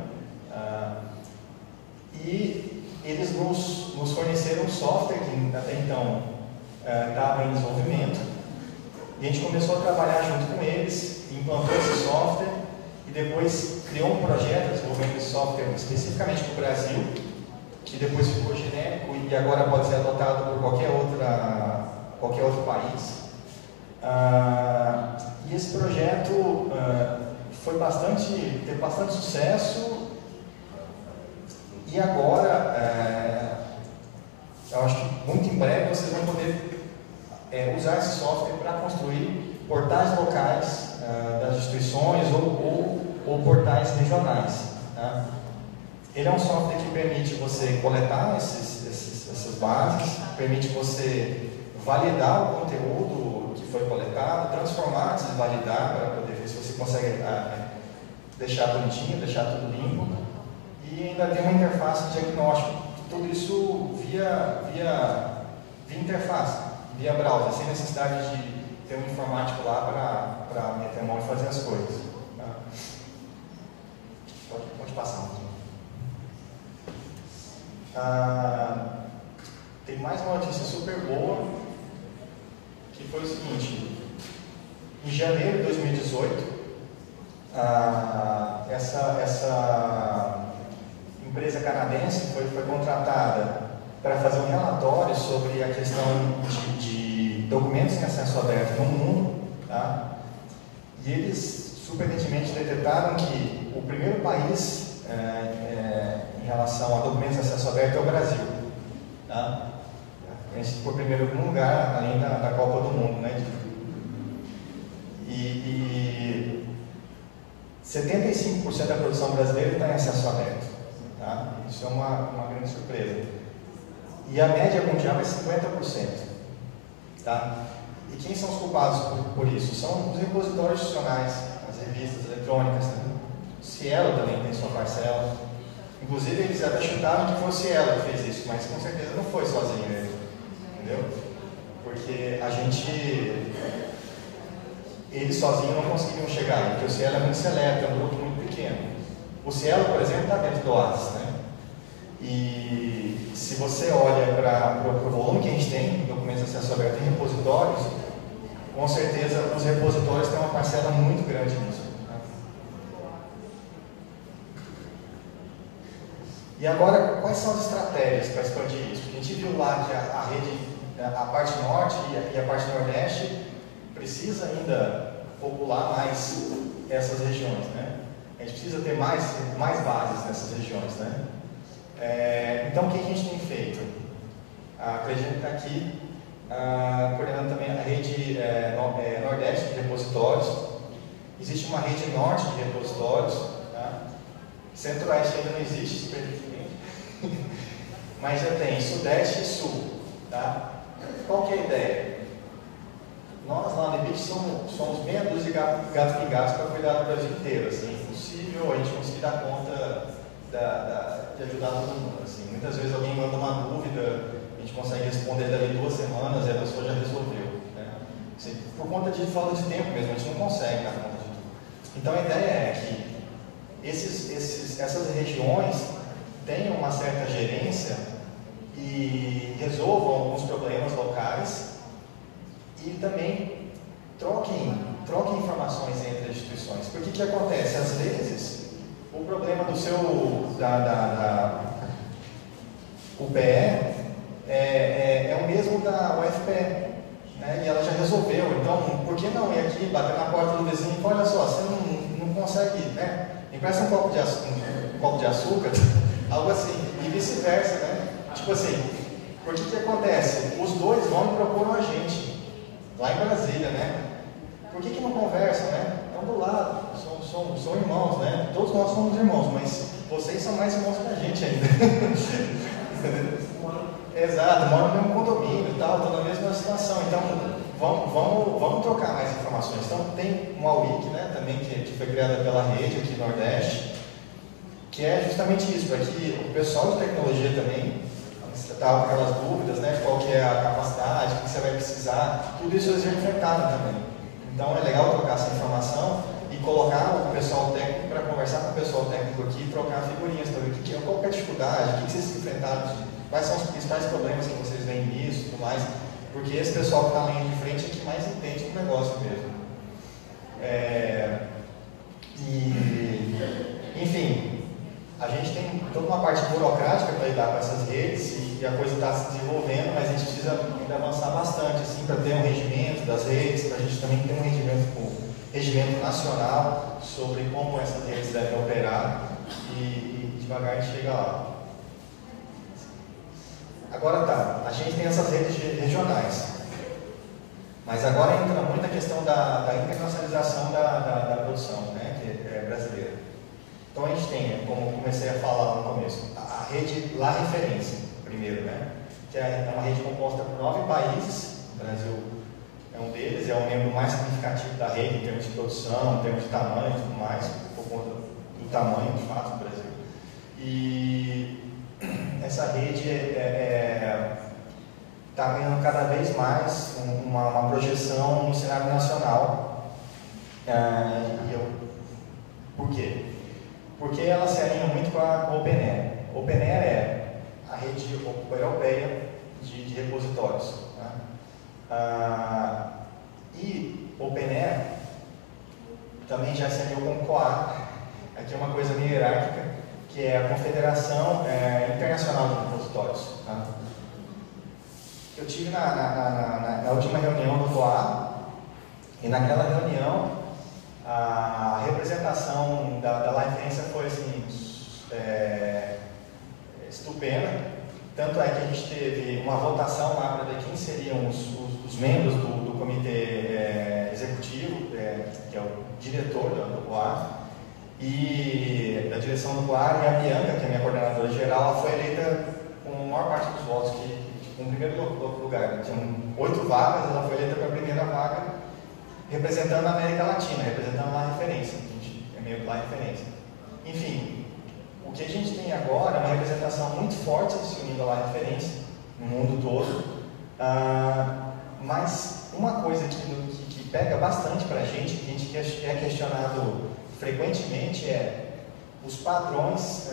E eles nos forneceram um software que até então estava em desenvolvimento, e a gente começou a trabalhar junto com eles, implantou esse software, e depois criou um projeto desenvolvendo esse software especificamente para o Brasil, que depois ficou genérico e agora pode ser adotado por qualquer outro país. E esse projeto teve bastante sucesso, e agora, eu acho que muito em breve vocês vão poder usar esse software para construir portais locais das instituições ou portais regionais. Tá? Ele é um software que permite você coletar essas bases, permite você validar o conteúdo que foi coletado, transformar, desvalidar, para poder ver se você consegue deixar bonitinho, deixar tudo limpo, e ainda tem uma interface de diagnóstico, tudo isso via interface, via browser, sem necessidade de ter um informático lá para meter a mão e fazer as coisas. Tá? Pode passar. Tem mais uma notícia super boa, que foi o seguinte: em janeiro de 2018, essa empresa canadense foi contratada para fazer um relatório sobre a questão de documentos em acesso aberto no mundo, tá? E eles surpreendentemente detectaram que o primeiro país em relação a documentos em acesso aberto é o Brasil, tá? A gente ficou primeiro lugar, além da Copa do Mundo, né? E 75% da produção brasileira está em acesso aberto, tá? Isso é uma grande surpresa. E a média mundial é 50%, tá? E quem são os culpados por isso? São os repositórios institucionais, as revistas eletrônicas, né? O Cielo também tem sua parcela. Inclusive, eles até chutaram que foi o Cielo que fez isso, mas com certeza não foi sozinho ele, entendeu? Porque eles sozinhos não conseguiriam chegar aí, porque o Cielo é muito seleto, é um grupo muito pequeno. O Cielo, por exemplo, está dentro do OASIS, né? E se você olha para o volume que a gente tem em documentos de acesso aberto em repositórios, com certeza os repositórios têm uma parcela muito grande nisso. Tá? E agora, quais são as estratégias para expandir isso? A gente viu lá que a rede, a parte norte e a parte nordeste precisa ainda popular mais essas regiões, né? A gente precisa ter mais bases nessas regiões, né? Então, o que a gente tem feito? A Clegiane está aqui coordenando também a rede nordeste de repositórios. Existe uma rede norte de repositórios, tá? Centro-oeste ainda não existe, infelizmente, mas já tem sudeste e sul, tá? Qual que é a ideia? Nós lá no EBIT somos meia dúzia de gatos pingados para cuidar do Brasil inteiro. Assim, é impossível a gente conseguir dar conta de ajudar todo mundo. Assim. Muitas vezes alguém manda uma dúvida, a gente consegue responder dali 2 semanas e a pessoa já resolveu. Né? Assim, por conta de falta de tempo mesmo, a gente não consegue dar conta de tudo. Então a ideia é que essas regiões tenham uma certa gerência e resolvam alguns problemas locais e também troquem informações entre as instituições. Porque que acontece? Às vezes, o problema do seu UPE é o mesmo da UFPE, né? E ela já resolveu. Então, por que não ir aqui, bater na porta do vizinho e olha só, você não consegue, né? Empresta um copo de açúcar, algo assim, e vice-versa, né? Tipo assim, por que acontece? Os dois vão e procuram a gente, lá em Brasília, né? Por que não conversam, né? Estão do lado, são irmãos, né? Todos nós somos irmãos, mas vocês são mais irmãos que a gente ainda. Exato, moram no mesmo condomínio e tal, estão na mesma situação. Então, vamos trocar mais informações. Então, tem uma wiki, né, também, que foi criada pela rede aqui no Nordeste, que é justamente isso, para que o pessoal de tecnologia também estava com aquelas dúvidas, né, qual que é a capacidade, o que você vai precisar, tudo isso eles já enfrentaram também. Então é legal trocar essa informação e colocar o pessoal técnico para conversar com o pessoal técnico aqui, trocar figurinhas também. Qual que é a dificuldade? O que vocês enfrentaram? Quais são os principais problemas que vocês veem nisso e tudo mais? Porque esse pessoal que está na linha de frente é que mais entende do negócio mesmo. Enfim, a gente tem toda uma parte burocrática para lidar com essas redes e a coisa está se desenvolvendo, mas a gente precisa ainda avançar bastante assim, para ter um regimento das redes, para a gente também ter um regimento nacional sobre como essas redes devem operar e devagar a gente chega lá. Agora a gente tem essas redes regionais, mas agora entra muito a questão da internacionalização da produção, né, que é brasileira. Então a gente tem, como comecei a falar no começo, a rede La Referência, primeiro, né, que é uma rede composta por 9 países, o Brasil é um deles, é o membro mais significativo da rede em termos de produção, em termos de tamanho e tudo mais, por conta do tamanho, de fato, do Brasil. E essa rede está ganhando cada vez mais uma projeção no cenário nacional. Por quê? Porque ela se alinha muito com a Open Air. Open Air é a rede europeia de repositórios. Tá? E Open Air também já se alinhou com o COA. Aqui é uma coisa meio hierárquica, que é a Confederação Internacional de Repositórios. Tá? Eu tive na última reunião do COA, e naquela reunião a representação da La Referência foi assim, estupenda. Tanto é que a gente teve uma votação lá para ver quem seriam os membros do comitê executivo, que é o diretor do COA, e da direção do COA, e a Bianca, que é a minha coordenadora geral, ela foi eleita com a maior parte dos votos, com o primeiro lugar. Tinham 8 vagas, ela foi eleita para a primeira vaga, representando a América Latina, representando a La Referência. A gente é meio La Referência. Enfim, o que a gente tem agora é uma representação muito forte se unindo à La Referência no mundo todo, mas uma coisa que pega bastante para a gente, que a gente é questionado frequentemente, é os padrões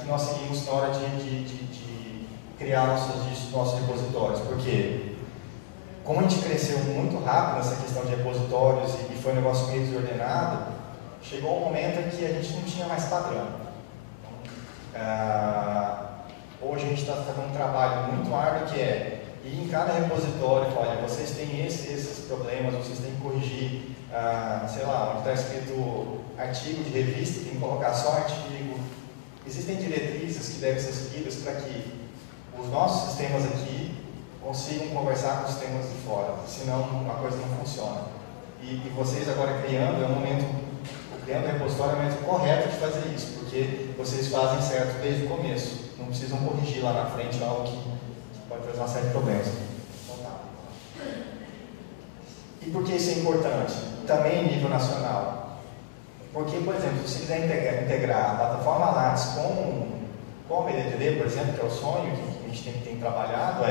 que nós seguimos na hora de criar nossos repositórios, porque como a gente cresceu muito rápido nessa questão de repositórios e foi um negócio meio desordenado, chegou um momento em que a gente não tinha mais padrão. Hoje a gente está fazendo um trabalho muito árduo, que é ir em cada repositório, olha, vocês têm esses problemas, vocês têm que corrigir, sei lá, onde está escrito artigo de revista, tem que colocar só artigo. Existem diretrizes que devem ser seguidas para que os nossos sistemas aqui consigam conversar com os sistemas de fora, senão a coisa não funciona. E vocês agora criando o repositório é o momento correto de fazer isso, porque vocês fazem certo desde o começo, não precisam corrigir lá na frente algo que pode trazer uma série de problemas. Então, tá. E por que isso é importante? Também em nível nacional. Porque, por exemplo, se você quiser integrar a plataforma Lattes com a BDTD, por exemplo, que é o sonho que a gente tem trabalhado,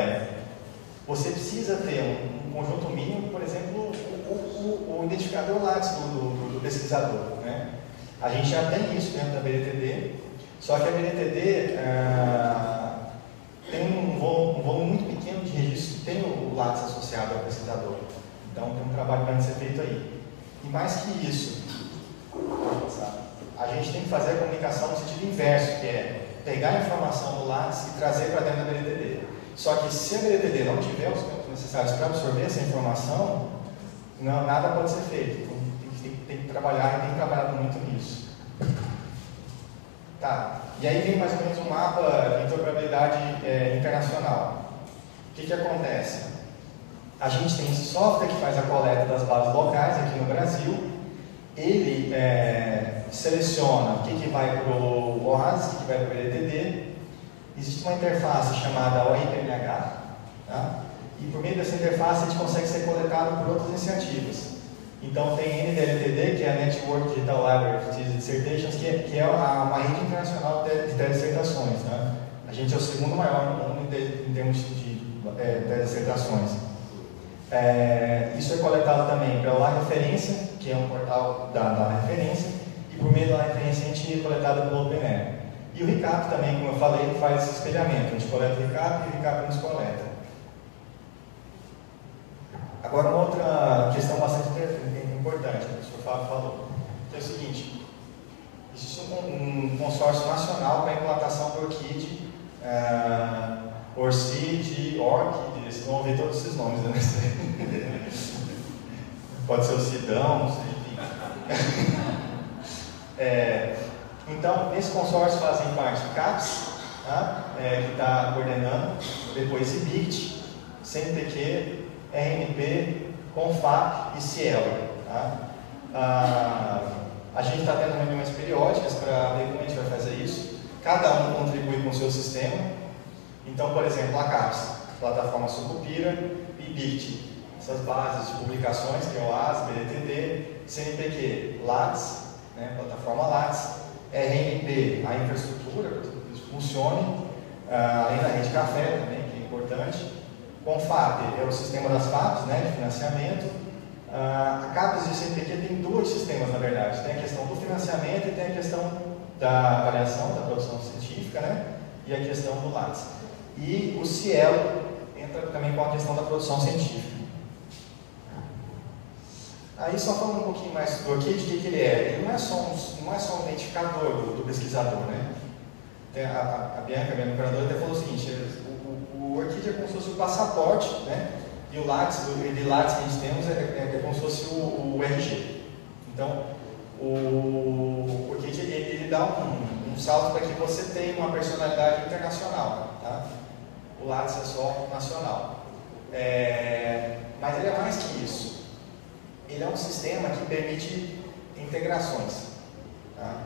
você precisa ter um conjunto mínimo, por exemplo, o identificador Lattes do pesquisador. Né? A gente já tem isso dentro da BDTD, só que a BDTD tem um volume muito pequeno de registros que tem o Lattes associado ao pesquisador. Então tem um trabalho para ser feito aí. E mais que isso, a gente tem que fazer a comunicação no sentido inverso, que é pegar a informação do Lattes e trazer para dentro da BDTD. Só que se a BDTD não tiver os campos necessários para absorver essa informação, nada pode ser feito. Então, tem que trabalhar e tem trabalhado muito nisso. Tá. E aí vem mais ou menos um mapa de interoperabilidade internacional. O que acontece? A gente tem esse software que faz a coleta das bases locais aqui no Brasil. Ele seleciona o que vai para o OASIS, o que vai para o BDTD. Existe uma interface chamada OIPMH, tá? E por meio dessa interface a gente consegue ser coletado por outras iniciativas. Então tem a NDLTD, que é a Network Digital Library of Dissertations, que é uma rede internacional de teledissertações. Né? A gente é o segundo maior no mundo em termos de teledissertações. Isso é coletado também pela La Referência, que é um portal da referência, e por meio da La Referência a gente é coletado pelo OpenAir. E o RICAP também, como eu falei, ele faz esse espelhamento, a gente coleta o RICAP e o RICAP nos coleta. Agora, uma outra questão bastante importante, que o Sr. Fábio falou, que é o seguinte: existe um consórcio nacional para a implantação do ORCID, ORCID, ORCID, vocês vão ouvir todos esses nomes, né? Pode ser o CIDão, não sei, enfim. Então, nesse consórcio fazem parte CAPES, tá? Que está coordenando, depois IBICT, CNPq, RNP, CONFAP e CIEL. Tá? A gente está tendo reuniões periódicas para ver como a gente vai fazer isso. Cada um contribui com o seu sistema. Então, por exemplo, a CAPES, plataforma Sucupira, IBICT, essas bases de publicações, que é o AS, BDTD, CNPq, LATS, né, plataforma LATS, RNP, a infraestrutura, para que isso funcione, além da rede café também, que é importante. CONFAP é o sistema das FAPs, né, de financiamento. A CAPES e o CNPq tem dois sistemas, na verdade. Tem a questão do financiamento e tem a questão da avaliação, da produção científica, né, e a questão do LATS. E o CIEL entra também com a questão da produção científica. Aí, só falando um pouquinho mais do ORCID, o que ele é? Ele não é só um identificador do pesquisador, né? A Bianca, minha operadora, até falou o seguinte: o ORCID é como se fosse o passaporte, né? E o LATS, de LATS que a gente temos é como se fosse o RG. Então, o ORCID ele dá um salto para que você tenha uma personalidade internacional, tá? O LATS é só nacional. Mas ele é mais que isso. Ele é um sistema que permite integrações. Tá?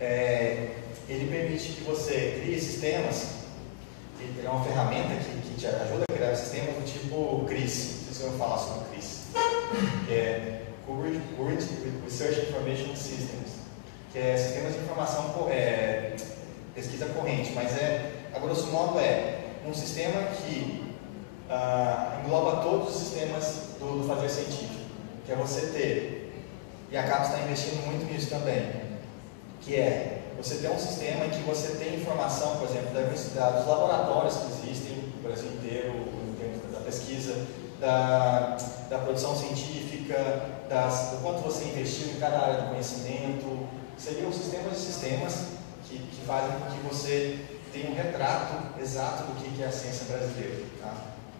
Ele permite que você crie sistemas. Ele é uma ferramenta que te ajuda a criar sistemas do tipo CRIS. Não sei se eu vou falar sobre o CRIS. Que é Current Research Information Systems. Que é sistemas de informação, pesquisa corrente. Mas a grosso modo um sistema que engloba todos os sistemas do fazer científico. Que é você ter, e a CAPES está investindo muito nisso também, que é você ter um sistema em que você tem informação, por exemplo, dos laboratórios que existem no Brasil inteiro, em termos da pesquisa, da produção científica, do quanto você investiu em cada área do conhecimento. Seriam sistemas de sistemas que fazem com que você tenha um retrato exato do que é a ciência brasileira. Tá?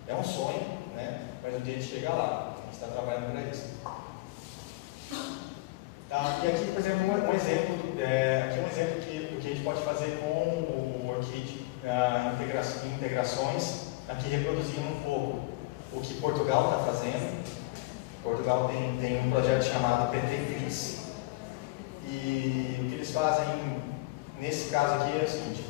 É um sonho, né? Mas o dia de chegar lá. Está trabalhando para isso. Tá? E aqui, por exemplo, um exemplo do que a gente pode fazer com o ORCID, integrações, aqui reproduzindo um pouco o que Portugal está fazendo. Portugal tem um projeto chamado PT-CRIS, e o que eles fazem nesse caso aqui é o seguinte,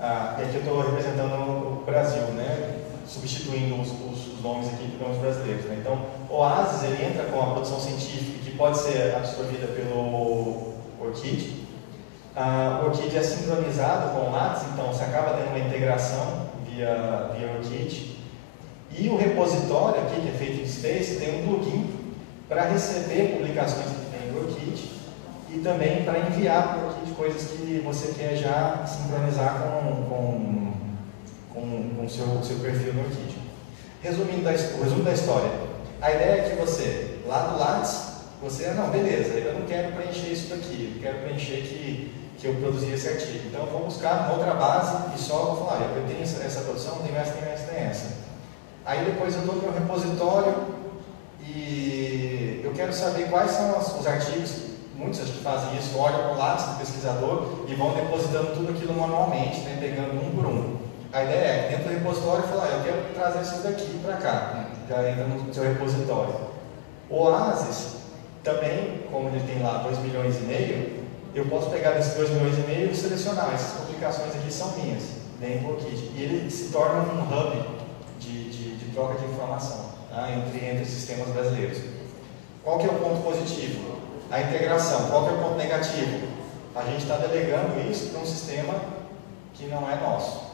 e aqui eu estou representando o Brasil, né? Substituindo os nomes aqui por nomes brasileiros. Né? Então, o OASIS ele entra com a produção científica que pode ser absorvida pelo ORCID. O ORCID é sincronizado com o LATS, então você acaba tendo uma integração via ORCID. E o repositório aqui, que é feito em Space, tem um plugin para receber publicações que tem do ORCID e também para enviar para o ORCID coisas que você quer já sincronizar com o seu perfil no ORCID. O resumo da história. A ideia é que você, lá do LATS, não, beleza, eu não quero preencher isso daqui, eu quero preencher que eu produzi esse artigo. Então eu vou buscar uma outra base e só vou falar, eu tenho essa produção, tenho essa. Aí depois eu dou no meu repositório e eu quero saber quais são os artigos, muitos acho que fazem isso, olham o LATS do pesquisador e vão depositando tudo aquilo manualmente, né, pegando um por um. A ideia é que dentro do repositório falar, eu quero trazer isso daqui para cá, já entra no seu repositório. O OASIS também, como ele tem lá 2,5 milhões, eu posso pegar desses 2,5 milhões e selecionar, essas publicações aqui são minhas, dentro do ORCID. E ele se torna um hub de troca de informação, tá? entre sistemas brasileiros. Qual que é o ponto positivo? A integração. Qual que é o ponto negativo? A gente está delegando isso para um sistema que não é nosso.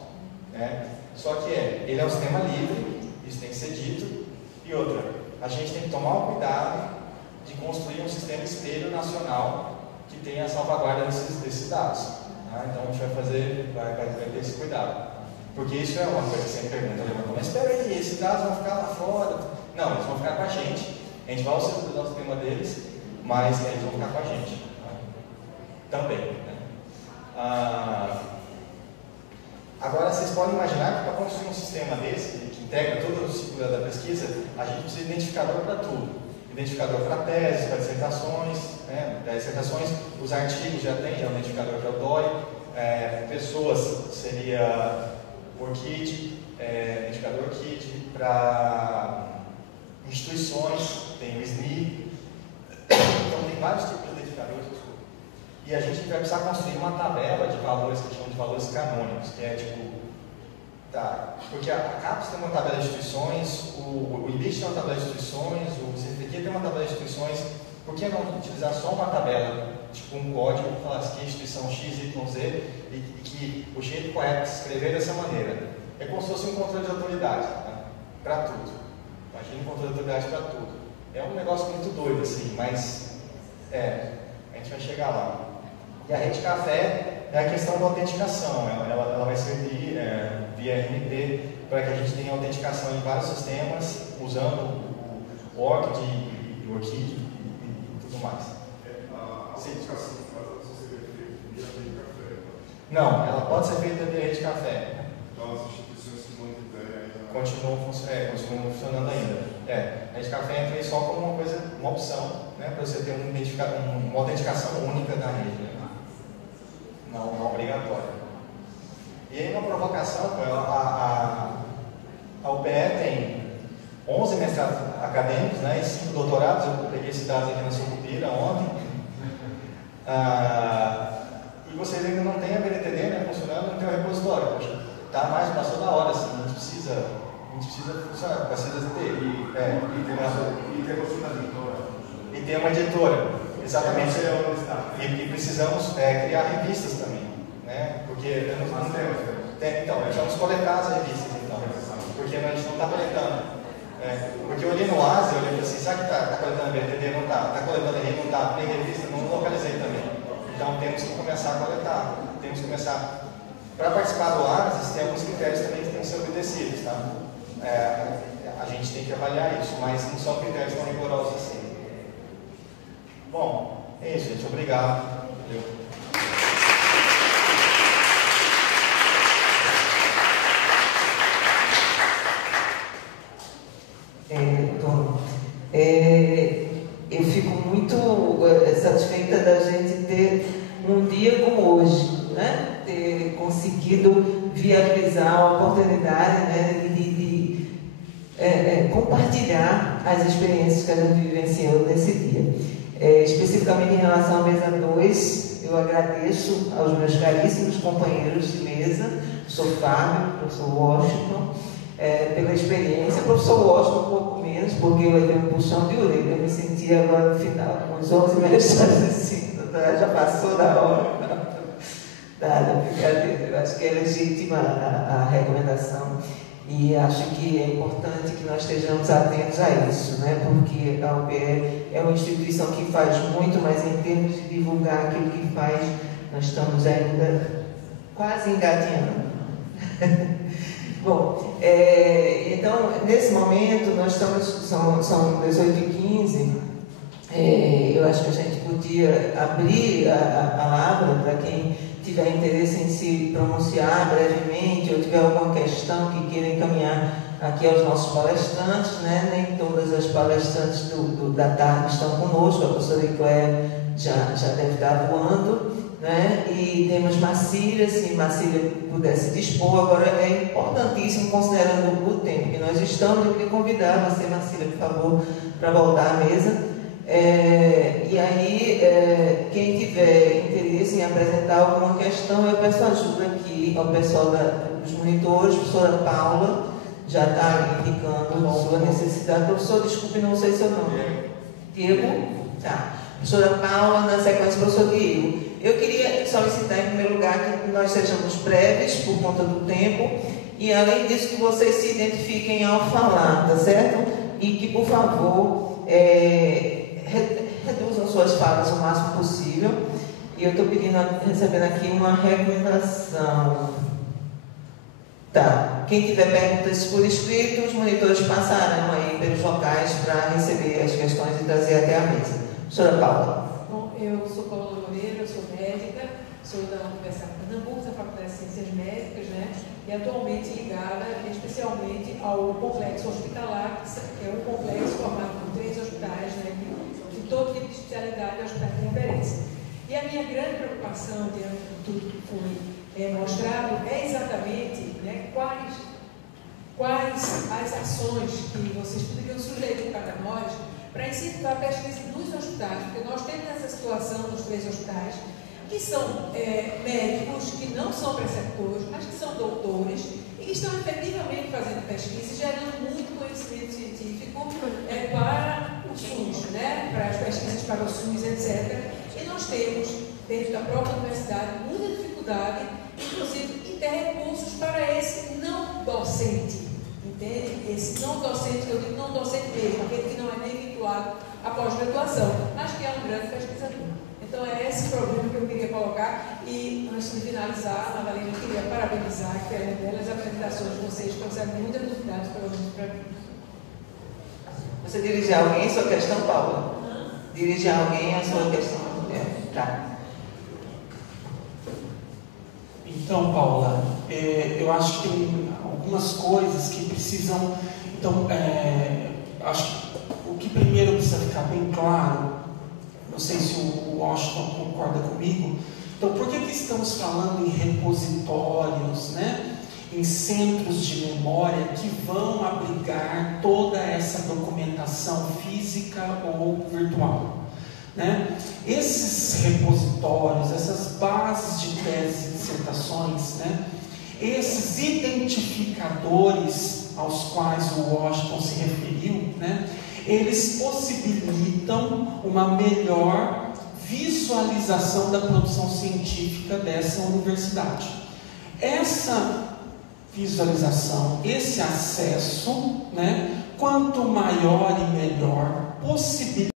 Né? Só que ele é um sistema livre, isso tem que ser dito, E outra, a gente tem que tomar o cuidado de construir um sistema espelho nacional que tenha a salvaguarda desses dados. Tá? Então a gente vai ter esse cuidado. Porque isso é uma coisa que sempre pergunta, mas espera aí, esses dados vão ficar lá fora? Não, eles vão ficar com a gente. A gente vai usar o sistema deles, mas eles vão ficar com a gente. Tá? Também. Né? Agora, vocês podem imaginar que para construir um sistema desse, que integra todo o ciclo da pesquisa, a gente precisa de identificador para tudo. Identificador para teses, para dissertações, né? Dissertações, os artigos já tem um identificador para o DOI, pessoas seria ORCID, identificador KID, para instituições, tem o SNI, então tem vários tipos de identificadores. E a gente vai precisar construir uma tabela de valores que chamam de valores canônicos, que é tipo, tá, porque a CAPES tem uma tabela de instituições, o IBIT tem uma tabela de instituições, o CNPq tem uma tabela de instituições, por que não utilizar só uma tabela, tipo um código, que fala que a instituição X, Y, Z, e que o jeito correto de se escrever dessa maneira? É como se fosse um controle de autoridade, né? Para tudo. Imagina um controle de autoridade para tudo. É um negócio muito doido, assim, mas a gente vai chegar lá. E a rede café é a questão da autenticação. Ela vai servir via RMP para que a gente tenha autenticação em vários sistemas, usando o ORCID e o ORCID e tudo mais. A autenticação pode ser feita via rede café? Não, ela pode ser feita via rede café. Então as instituições que não tiverem continuam funcionando ainda. A rede café entra aí só como uma opção, né, para você ter uma autenticação única da rede. Né? Não obrigatória. E aí uma provocação, a UPE tem 11 mestrados acadêmicos, né, e 5 doutorados. Eu peguei esses dados aqui na Sucupira ontem. E vocês ainda não têm a BNTD, né, funcionando no teu repositório. Poxa, passou da hora, assim, a gente precisa funcionar, precisa ter. E ter uma editora, exatamente. E precisamos criar revistas também, né? Porque então, precisamos coletar as revistas, então, porque a gente não está coletando. Porque eu olhei no ASE, eu olhei assim, será que está coletando BNTD? Não está. Está coletando RI? Não está. Tem revista? Não localizei também. Então temos que começar a coletar. Temos que começar. Para participar do ASES, tem alguns critérios também que têm que ser obedecidos, tá? A gente tem que avaliar isso, mas não são critérios tão rigorosos assim. Bom, é isso, gente. Obrigado. Valeu. Eu fico muito satisfeita da gente ter um dia como hoje, né? Ter conseguido viabilizar a oportunidade, né, de compartilhar as experiências que a gente vivenciou nesse dia. Especificamente em relação à mesa 2, eu agradeço aos meus caríssimos companheiros de mesa, professor Fábio, professor Washington, pela experiência. Professor Washington um pouco menos, porque eu levei um puxão de orelha. Eu me senti agora no final, com os 11 mestrados assim, já passou da hora. Da brincadeira. Eu acho que é legítima a recomendação e acho que é importante que nós estejamos atentos a isso, né? Porque a UPE é uma instituição que faz muito, mas em termos de divulgar aquilo que faz, nós estamos ainda quase engatinhando. Bom, então, nesse momento, nós estamos, são 18h15, eu acho que a gente podia abrir a palavra para quem tiver interesse em se pronunciar brevemente ou tiver alguma questão que queira encaminhar aqui aos nossos palestrantes, né? Nem todas as palestrantes da tarde estão conosco, a professora Icléia já deve estar voando, né? E temos Marcília, se Marcília pudesse dispor. Agora é importantíssimo, considerando o tempo que nós estamos, eu queria convidar você, Marcília, por favor, para voltar à mesa. E aí, quem tiver interesse em apresentar alguma questão, eu peço ajuda aqui ao pessoal dos monitores. A professora Paula já está indicando sua necessidade. Professor, desculpe, não sei seu nome. Diego? Tá. Professora Paula, na sequência, professor Diego. Eu queria solicitar, em primeiro lugar, que nós sejamos breves por conta do tempo e, além disso, que vocês se identifiquem ao falar, tá certo? e que, por favor, reduzam suas falas o máximo possível. E eu estou recebendo aqui uma recomendação. Tá. Quem tiver perguntas por escrito, os monitores passarão aí pelos locais para receber as questões e trazer até a mesa. Professora Paula. Bom, eu sou Paula Moreira, eu sou médica, sou da Universidade de Pernambuco, da Faculdade de Ciências Médicas, né? E atualmente ligada especialmente ao complexo hospitalar, que é um complexo formado por 3 hospitais, né? De todo tipo de especialidade, hospitais de referência. E a minha grande preocupação diante de tudo que foi mostrado é exatamente, né, quais as ações que vocês poderiam sugerir para nós para incentivar a pesquisa dos hospitais, porque nós temos essa situação nos 3 hospitais, que são médicos que não são preceptores, mas que são doutores e que estão efetivamente fazendo pesquisa, gerando muito conhecimento científico para o SUS, né, para as pesquisas para o SUS, etc. E nós temos, dentro da própria universidade, muita dificuldade, inclusive, em ter recursos para esse não docente, entende? Esse não docente, que eu digo não docente mesmo, aquele que não é nem vinculado à pós-graduação, mas que é um grande pesquisador. Então, é esse problema que eu queria colocar. E, antes de finalizar, Madalena, eu queria parabenizar, que é belas apresentações de vocês, trouxeram muitas novidades, pelo menos para mim. Você dirige a alguém a sua questão, Paula? Dirige a alguém a sua questão? Tá. Então, Paula, eu acho que tem algumas coisas que precisam. Então, acho que o que primeiro precisa ficar bem claro, não sei se o Washington concorda comigo. Então, por que estamos falando em repositórios, né? Em centros de memória que vão abrigar toda essa documentação física ou virtual? Né? Esses repositórios, essas bases de teses e dissertações, né? Esses identificadores aos quais o Washington se referiu, né? Eles possibilitam uma melhor visualização da produção científica dessa universidade. Essa visualização, esse acesso, né? Quanto maior e melhor, possibilita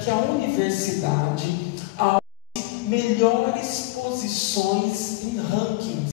que a universidade alcance melhores posições em rankings